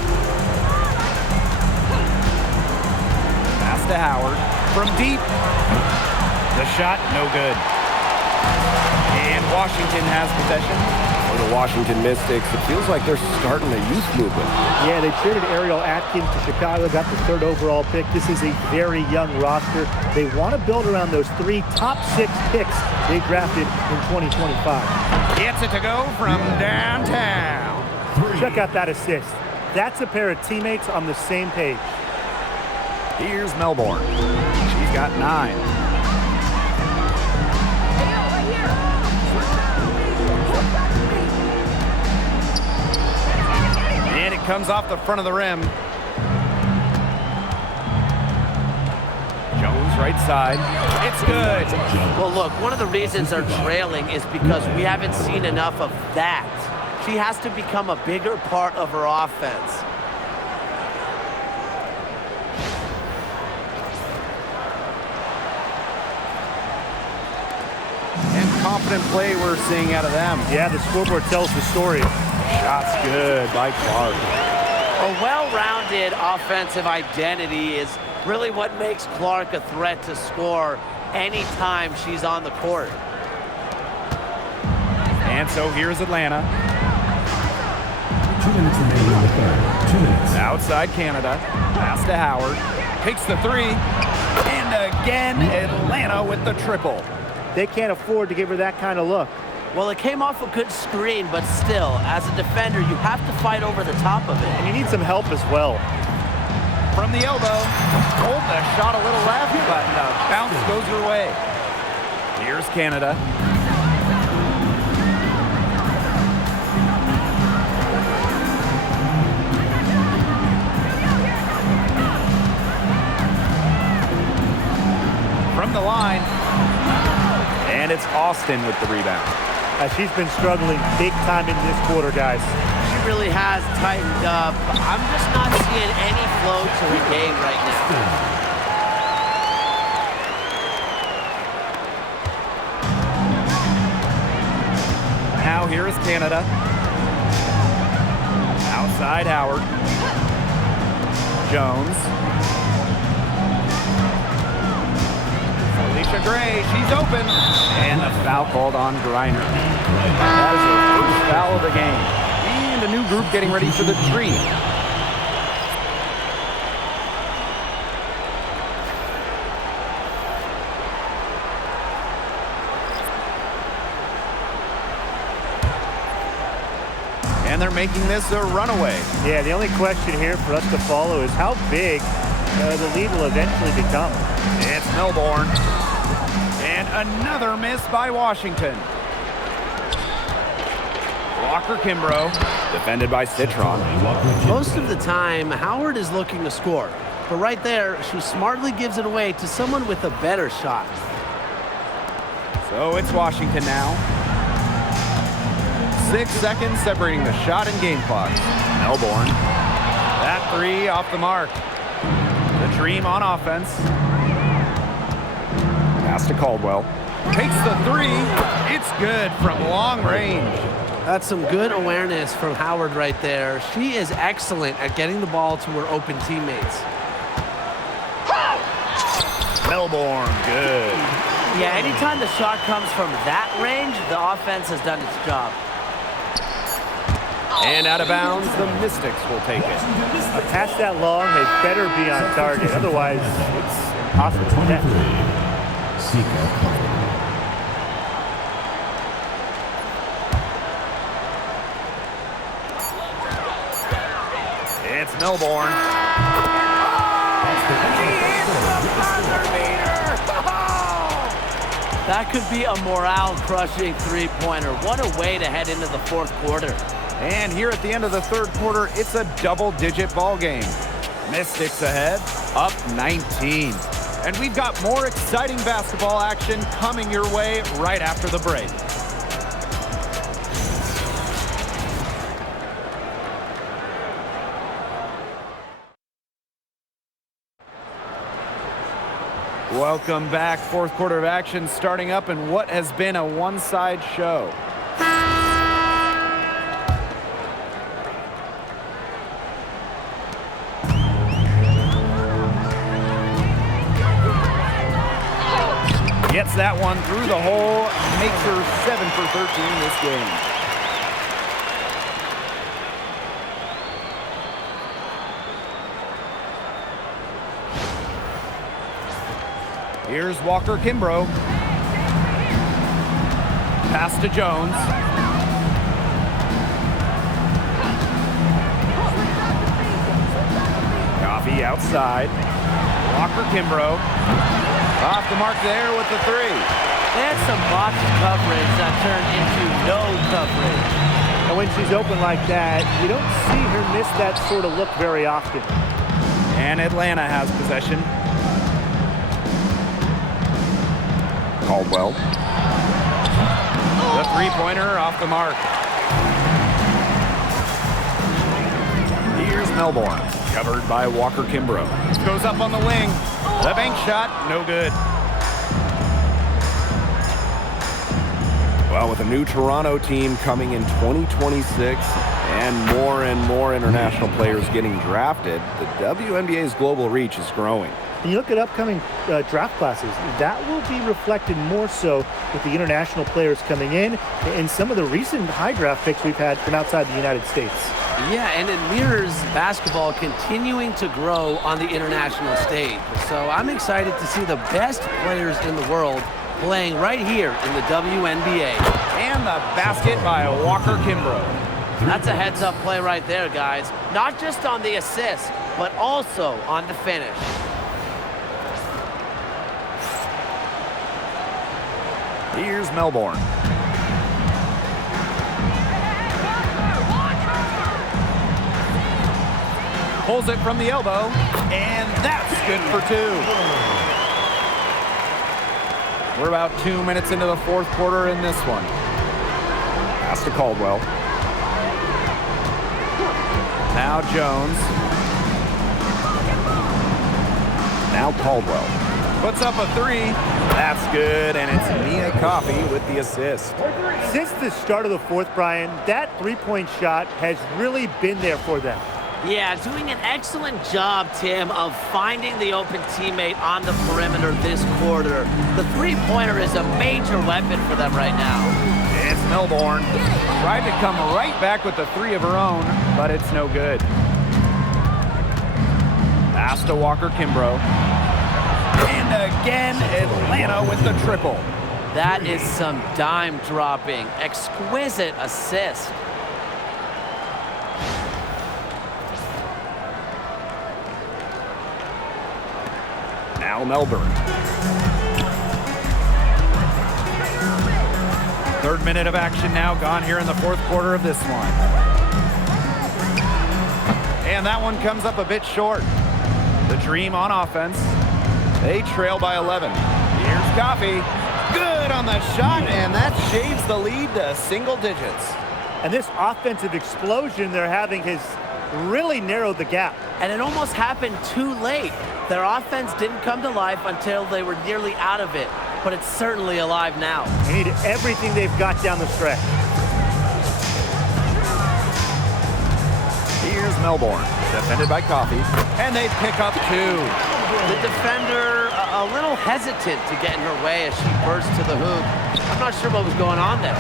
Pass to Howard. From deep. The shot, no good. And Washington has possession. For the Washington Mystics, it feels like they're starting a youth movement. Yeah, they traded Ariel Atkins to Chicago, got the 3rd overall pick. This is a very young roster. They want to build around those 3 top 6 picks they drafted in 2025. Gets it to go from downtown. Check out that assist. That's a pair of teammates on the same page. Here's Melbourne. She's got 9. And it comes off the front of the rim. Jones right side. It's good. Well, look, one of the reasons they're trailing is because we haven't seen enough of that. She has to become a bigger part of her offense. And confident play we're seeing out of them. Yeah, the scoreboard tells the story. Shots good by Clark. A well-rounded offensive identity is really what makes Clark a threat to score anytime she's on the court. And so here's Atlanta. 2 minutes remaining in the third. 2 minutes. Outside Canada. Pass to Howard. Takes the 3. And again, Atlanta with the triple. They can't afford to give her that kind of look. Well, it came off a good screen, but still, as a defender, you have to fight over the top of it. And you need some help as well. From the elbow. Hold the shot a little left, but the bounce goes her way. Here's Canada. From the line. And it's Austin with the rebound. She's been struggling big time in this quarter, guys. She really has tightened up. I'm just not seeing any flow to her game right now. Now here is Canada. Outside Howard. Jones. Alicia Gray, she's open. And the foul called on Griner. That is her first foul of the game. And a new group getting ready for the Dream. And they're making this a runaway. Yeah, the only question here for us to follow is how big the lead will eventually become. It's Melbourne. And another miss by Washington. Walker Kimbrough, defended by Citron. Most of the time, Howard is looking to score. But right there, she smartly gives it away to someone with a better shot. So it's Washington now. 6 seconds separating the shot and game clock. Melbourne. That 3 off the mark. The Dream on offense. Pass to Caldwell. Takes the 3. It's good from long range. That's some good awareness from Howard right there. She is excellent at getting the ball to her open teammates. Melbourne, good. Yeah, anytime the shot comes from that range, the offense has done its job. And out of bounds, the Mystics will take it. A pass that long, they better be on target. Otherwise, it's impossible to catch. It's Melbourne. That could be a morale-crushing three-pointer. What a way to head into the fourth quarter. And here at the end of the third quarter, it's a double-digit ball game. Mystics ahead, up 19. And we've got more exciting basketball action coming your way right after the break. Welcome back. Fourth quarter of action starting up in what has been a one-side show. Gets that one through the hole, makes her 7 for 13 this game. Here's Walker Kimbrough. Pass to Jones. Coffee outside. Walker Kimbrough. Off the mark there with the three. They had some box coverage that turned into no coverage. And when she's open like that, you don't see her miss that sort of look very often. And Atlanta has possession. Caldwell. The three-pointer off the mark. Here's Melbourne, covered by Walker Kimbrough. Goes up on the wing. The bank shot, no good. Well, with a new Toronto team coming in 2026 and more international players getting drafted, the WNBA's global reach is growing. And you look at upcoming draft classes, that will be reflected more so with the international players coming in and some of the recent high draft picks we've had from outside the United States. Yeah, and it mirrors basketball continuing to grow on the international stage. So I'm excited to see the best players in the world playing right here in the WNBA. And the basket by Walker Kimbrough. That's a heads-up play right there, guys. Not just on the assist, but also on the finish. Here's Melbourne. Pulls it from the elbow, and that's good for two. We're about 2 minutes into the fourth quarter in this one. Pass to Caldwell. Now Jones. Now Caldwell. Puts up a three. That's good, and it's Mia Coffey with the assist. Since the start of the fourth, Brian, that three-point shot has really been there for them. Yeah, doing an excellent job, Tim, of finding the open teammate on the perimeter this quarter. The three-pointer is a major weapon for them right now. It's Melbourne. Tried to come right back with the three of her own, but it's no good. Pass to Walker Kimbrough. And again, Atlanta with the triple. That is some dime dropping. Exquisite assist. Now Melbourne. Third minute of action now gone here in the fourth quarter of this one. And that one comes up a bit short. The Dream on offense. They trail by 11. Here's Coffey. Good on the shot, and that shaves the lead to single digits. And this offensive explosion they're having has really narrowed the gap. And it almost happened too late. Their offense didn't come to life until they were nearly out of it, but it's certainly alive now. They need everything they've got down the stretch. Here's Melbourne, defended by Coffey, and they pick up 2. The defender a little hesitant to get in her way as she burst to the hoop. I'm not sure what was going on there.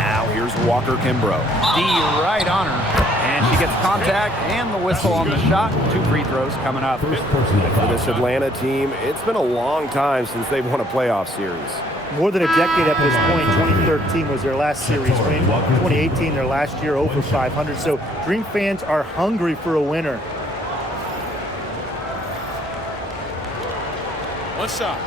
Now here's Walker Kimbrough. D right on her. And she gets contact and the whistle on the shot. 2 free throws coming up. For this Atlanta team, it's been a long time since they've won a playoff series. More than a decade at this point. 2013 was their last series win. 2018, their last year, over 500. So Dream fans are hungry for a winner. One shot.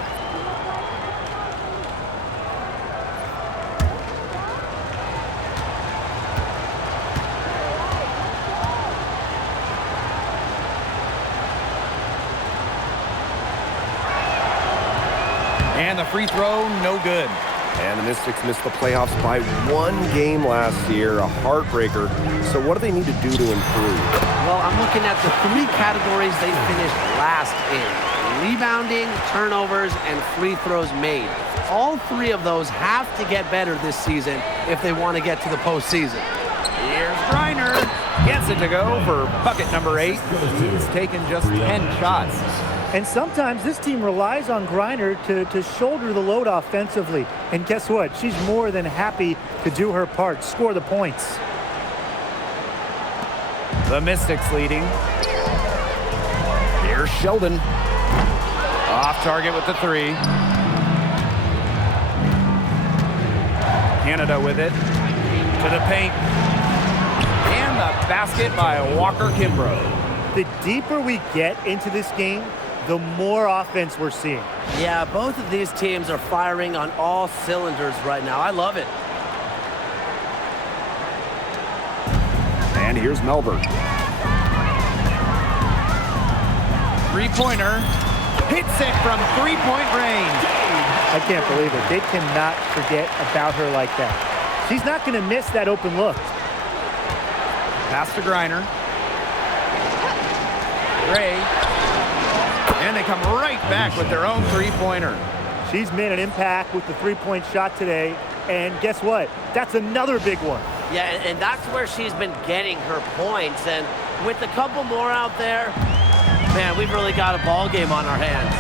And the free throw, no good. And the Mystics missed the playoffs by 1 game last year, a heartbreaker. So what do they need to do to improve? Well, I'm looking at the 3 categories they finished last in: rebounding, turnovers, and free throws made. All 3 of those have to get better this season if they want to get to the postseason. Here's Griner. Gets it to go for bucket number 8. He's taken just 10 shots. And sometimes this team relies on Griner to shoulder the load offensively. And guess what? She's more than happy to do her part, score the points. The Mystics leading. Here's Sheldon. Off target with the 3. Canada with it. To the paint. And the basket by Walker Kimbrough. The deeper we get into this game, the more offense we're seeing. Yeah, both of these teams are firing on all cylinders right now. I love it. And here's Melbourne. 3-pointer. Hits it from 3-point range. I can't believe it. They cannot forget about her like that. She's not going to miss that open look. Pass to Griner. Gray. And they come right back with their own 3-pointer. She's made an impact with the 3-point shot today. And guess what? That's another big one. Yeah, and that's where she's been getting her points. And with a couple more out there, man, we've really got a ball game on our hands.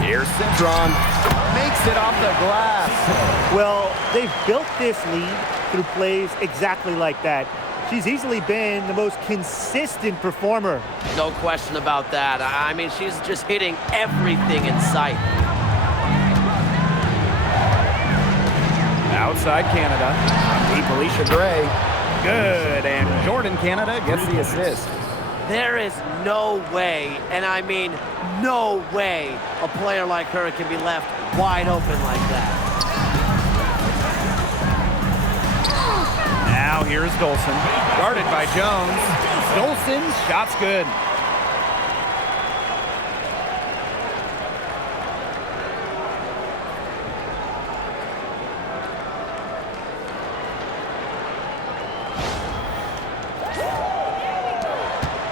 Here's Citron. Makes it off the glass. Well, they've built this lead through plays exactly like that. She's easily been the most consistent performer. No question about that. I mean, she's just hitting everything in sight. Outside Canada. Deep Alicia Gray. Good, and Jordan Canada gets the assist. There is no way, and I mean no way, a player like her can be left wide open like that. Now here's Dolson, guarded by Jones. Dolson's shot's good.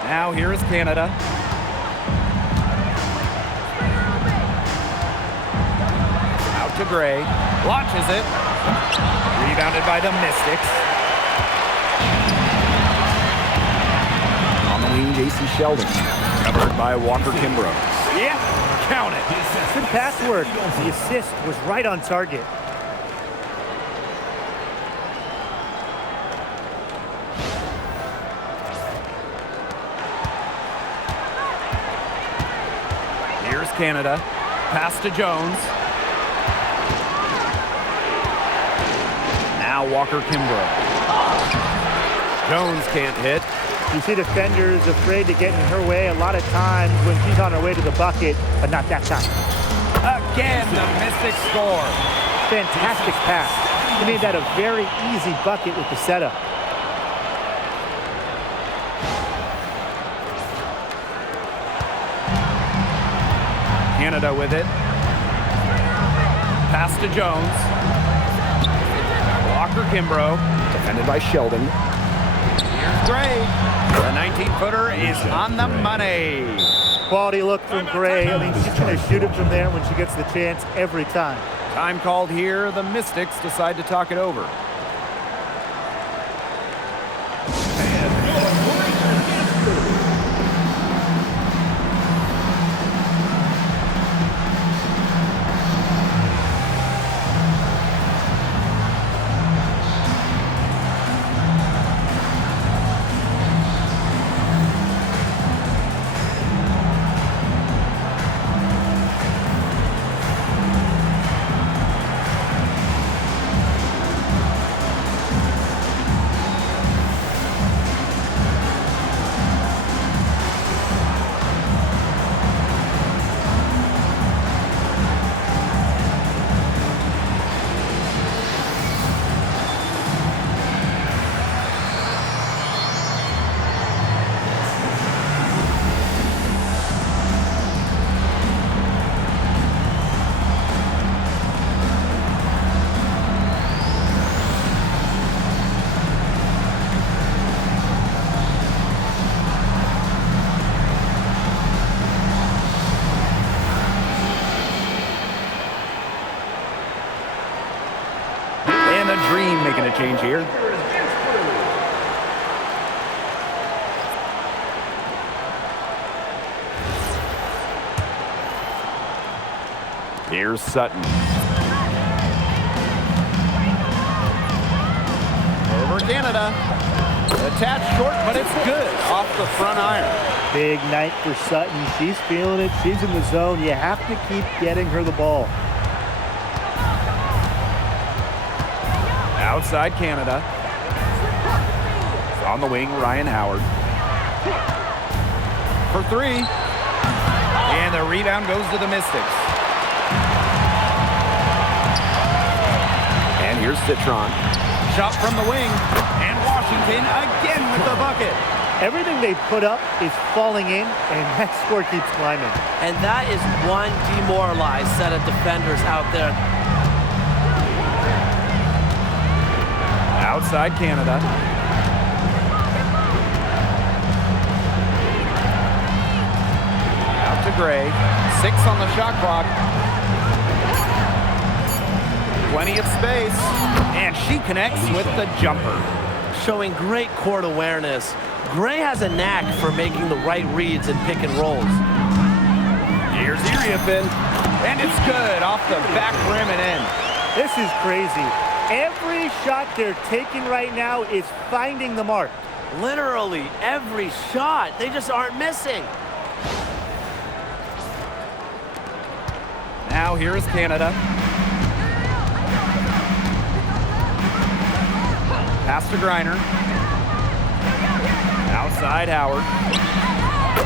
Now here is Canada. Out to Gray. Launches it. Rebounded by the Mystics. On the wing, J.C. Sheldon. Covered by Walker Kimbrough. Yeah, count it. Good pass work. The assist was right on target. Here's Canada. Pass to Jones. Now Walker Kimbrough. Jones can't hit. You see defenders afraid to get in her way a lot of times when she's on her way to the bucket, but not that time. Again, the Mystics score. Fantastic pass. He made that a very easy bucket with the setup. Canada with it. Pass to Jones. Walker Kimbrough. Defended by Sheldon. Here's Gray. The 19-footer is on the money. Quality look from Gray. I mean, she's going to shoot it from there when she gets the chance every time. Time called here. The Mystics decide to talk it over. Minute change here. Here's Sutton. Over Canada. Attached short, but it's good. Off the front iron. Big night for Sutton. She's feeling it. She's in the zone. You have to keep getting her the ball. Outside Canada. On the wing, Ryan Howard. For three. And the rebound goes to the Mystics. And here's Citron. Shot from the wing. And Washington again with the bucket. Everything they put up is falling in, and that score keeps climbing. And that is one demoralized set of defenders out there. Outside Canada. Out to Gray. 6 on the shot clock. Plenty of space. And she connects with the jumper. Showing great court awareness. Gray has a knack for making the right reads and pick and rolls. Here's Iriafin. And it's good off the back rim and in. This is crazy. Every shot they're taking right now is finding the mark. Literally every shot. They just aren't missing. Now here is Canada. Pass to Griner. Outside Howard.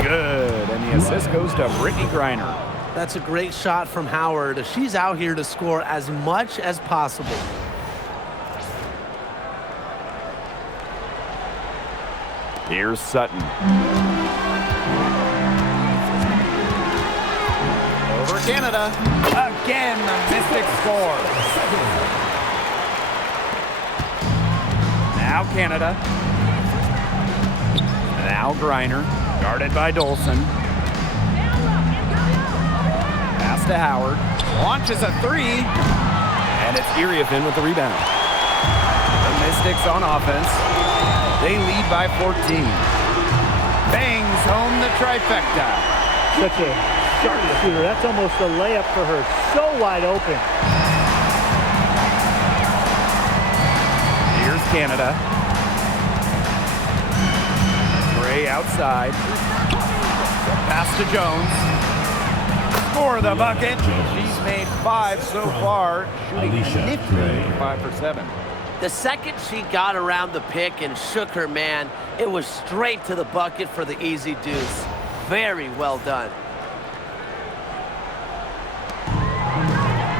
Good. And the assist goes to Brittney Griner. That's a great shot from Howard. She's out here to score as much as possible. Here's Sutton. Over Canada. Again, the Mystics score. Now Canada. Now Griner. Guarded by Dolson. Pass to Howard. Launches a three. And it's Iriafin with the rebound. The Mystics on offense. They lead by 14. Bangs home the trifecta. Such a sharp shooter. That's almost a layup for her. So wide open. Here's Canada. Gray outside. Pass to Jones. For the bucket. She's made 5 so far. Shooting nifty 5 for 7. The second she got around the pick and shook her man, it was straight to the bucket for the easy deuce. Very well done.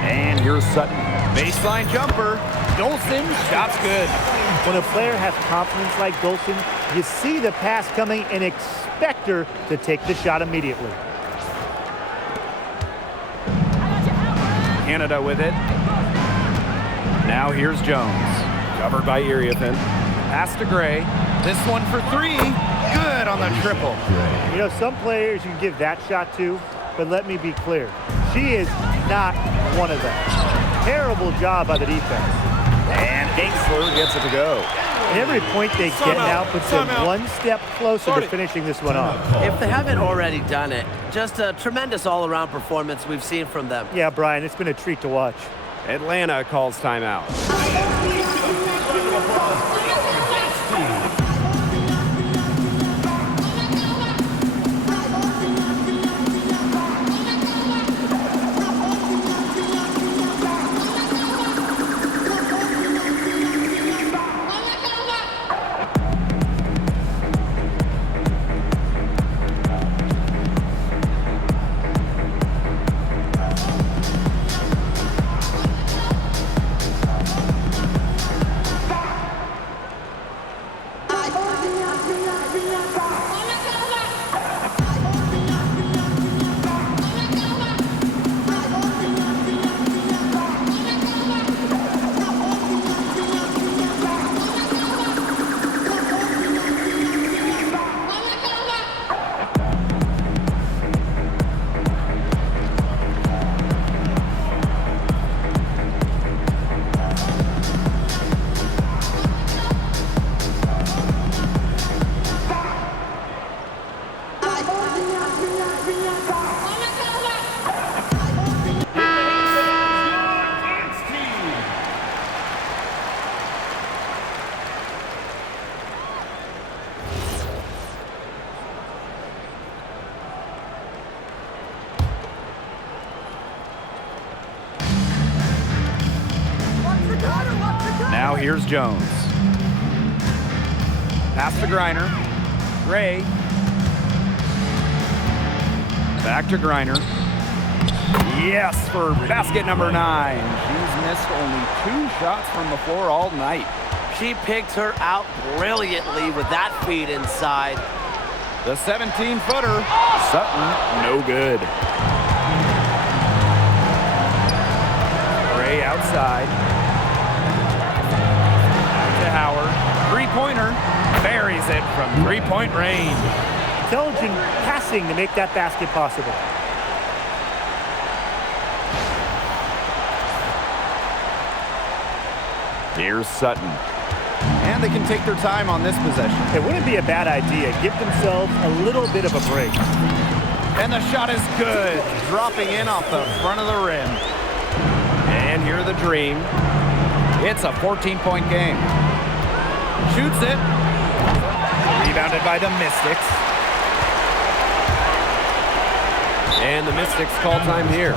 And here's Sutton. Baseline jumper. Dolson, shot's good. When a player has confidence like Dolson, you see the pass coming and expect her to take the shot immediately. Canada with it. Now here's Jones. Covered by Iriafin. Pass to Gray. This one for three. Good on the triple. You know, some players you can give that shot to, but let me be clear. She is not one of them. Terrible job by the defense. And Ainsler gets it to go. And every point they get now puts them one step closer to finishing this one off. If they haven't already done it, just a tremendous all-around performance we've seen from them. Yeah, Brian, it's been a treat to watch. Atlanta calls timeout. Now here's Jones. Pass to Griner. Gray. Back to Griner. Yes, for basket number 9. She's missed only 2 shots from the floor all night. She picked her out brilliantly with that feed inside. The 17-footer. Sutton, no good. Gray outside. Back to Howard. Three-pointer. Buries it from three-point range. Intelligent passing to make that basket possible. Here's Sutton. And they can take their time on this possession. It wouldn't be a bad idea. Give themselves a little bit of a break. And the shot is good. Dropping in off the front of the rim. And here the Dream. It's a 14-point game. Shoots it. Rebounded by the Mystics. And the Mystics call time here.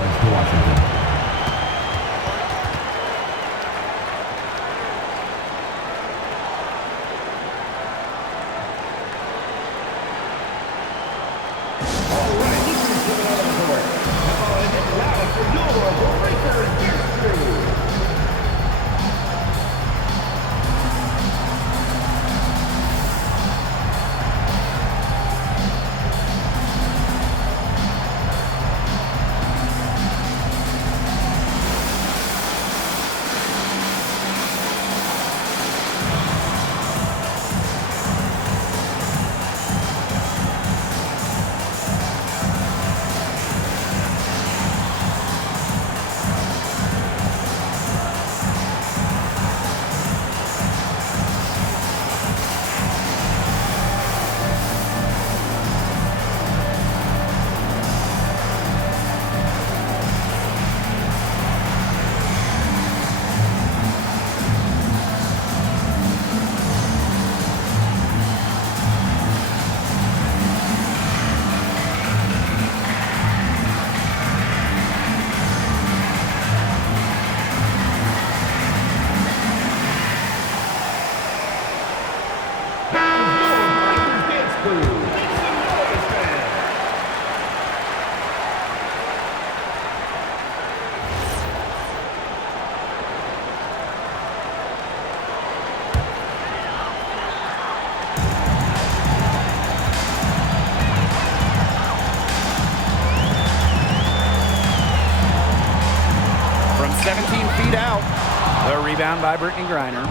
Rebound by Brittney Griner.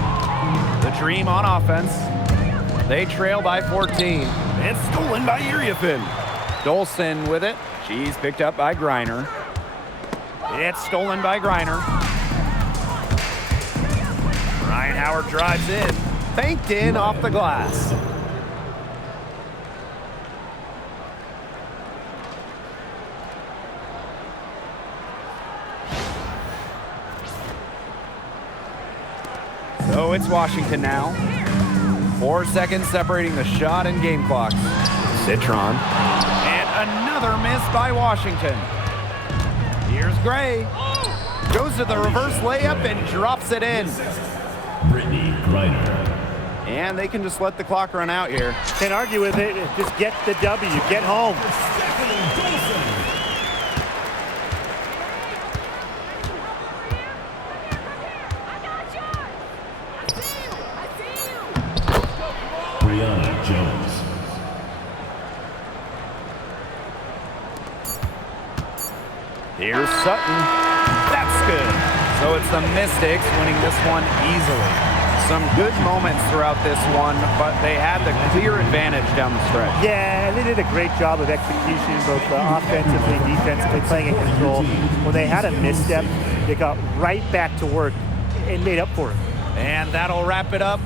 The Dream on offense. They trail by 14. And stolen by Iriafin. Dolson with it. She's picked up by Griner. It's stolen by Griner. Ryan Howard drives in. Banked in off the glass. So it's Washington now. 4 seconds separating the shot and game clock. Citron. And another miss by Washington. Here's Gray. Goes to the reverse layup and drops it in. Brittney Griner. And they can just let the clock run out here. Can't argue with it. Just get the W. Get home. Stefanie Dolson. Jones. Here's Sutton. That's good. So it's the Mystics winning this one easily. Some good moments throughout this one, but they had the clear advantage down the stretch. Yeah, they did a great job of execution, both offensively, defensively, playing in control. When they had a misstep, they got right back to work and made up for it. And that'll wrap it up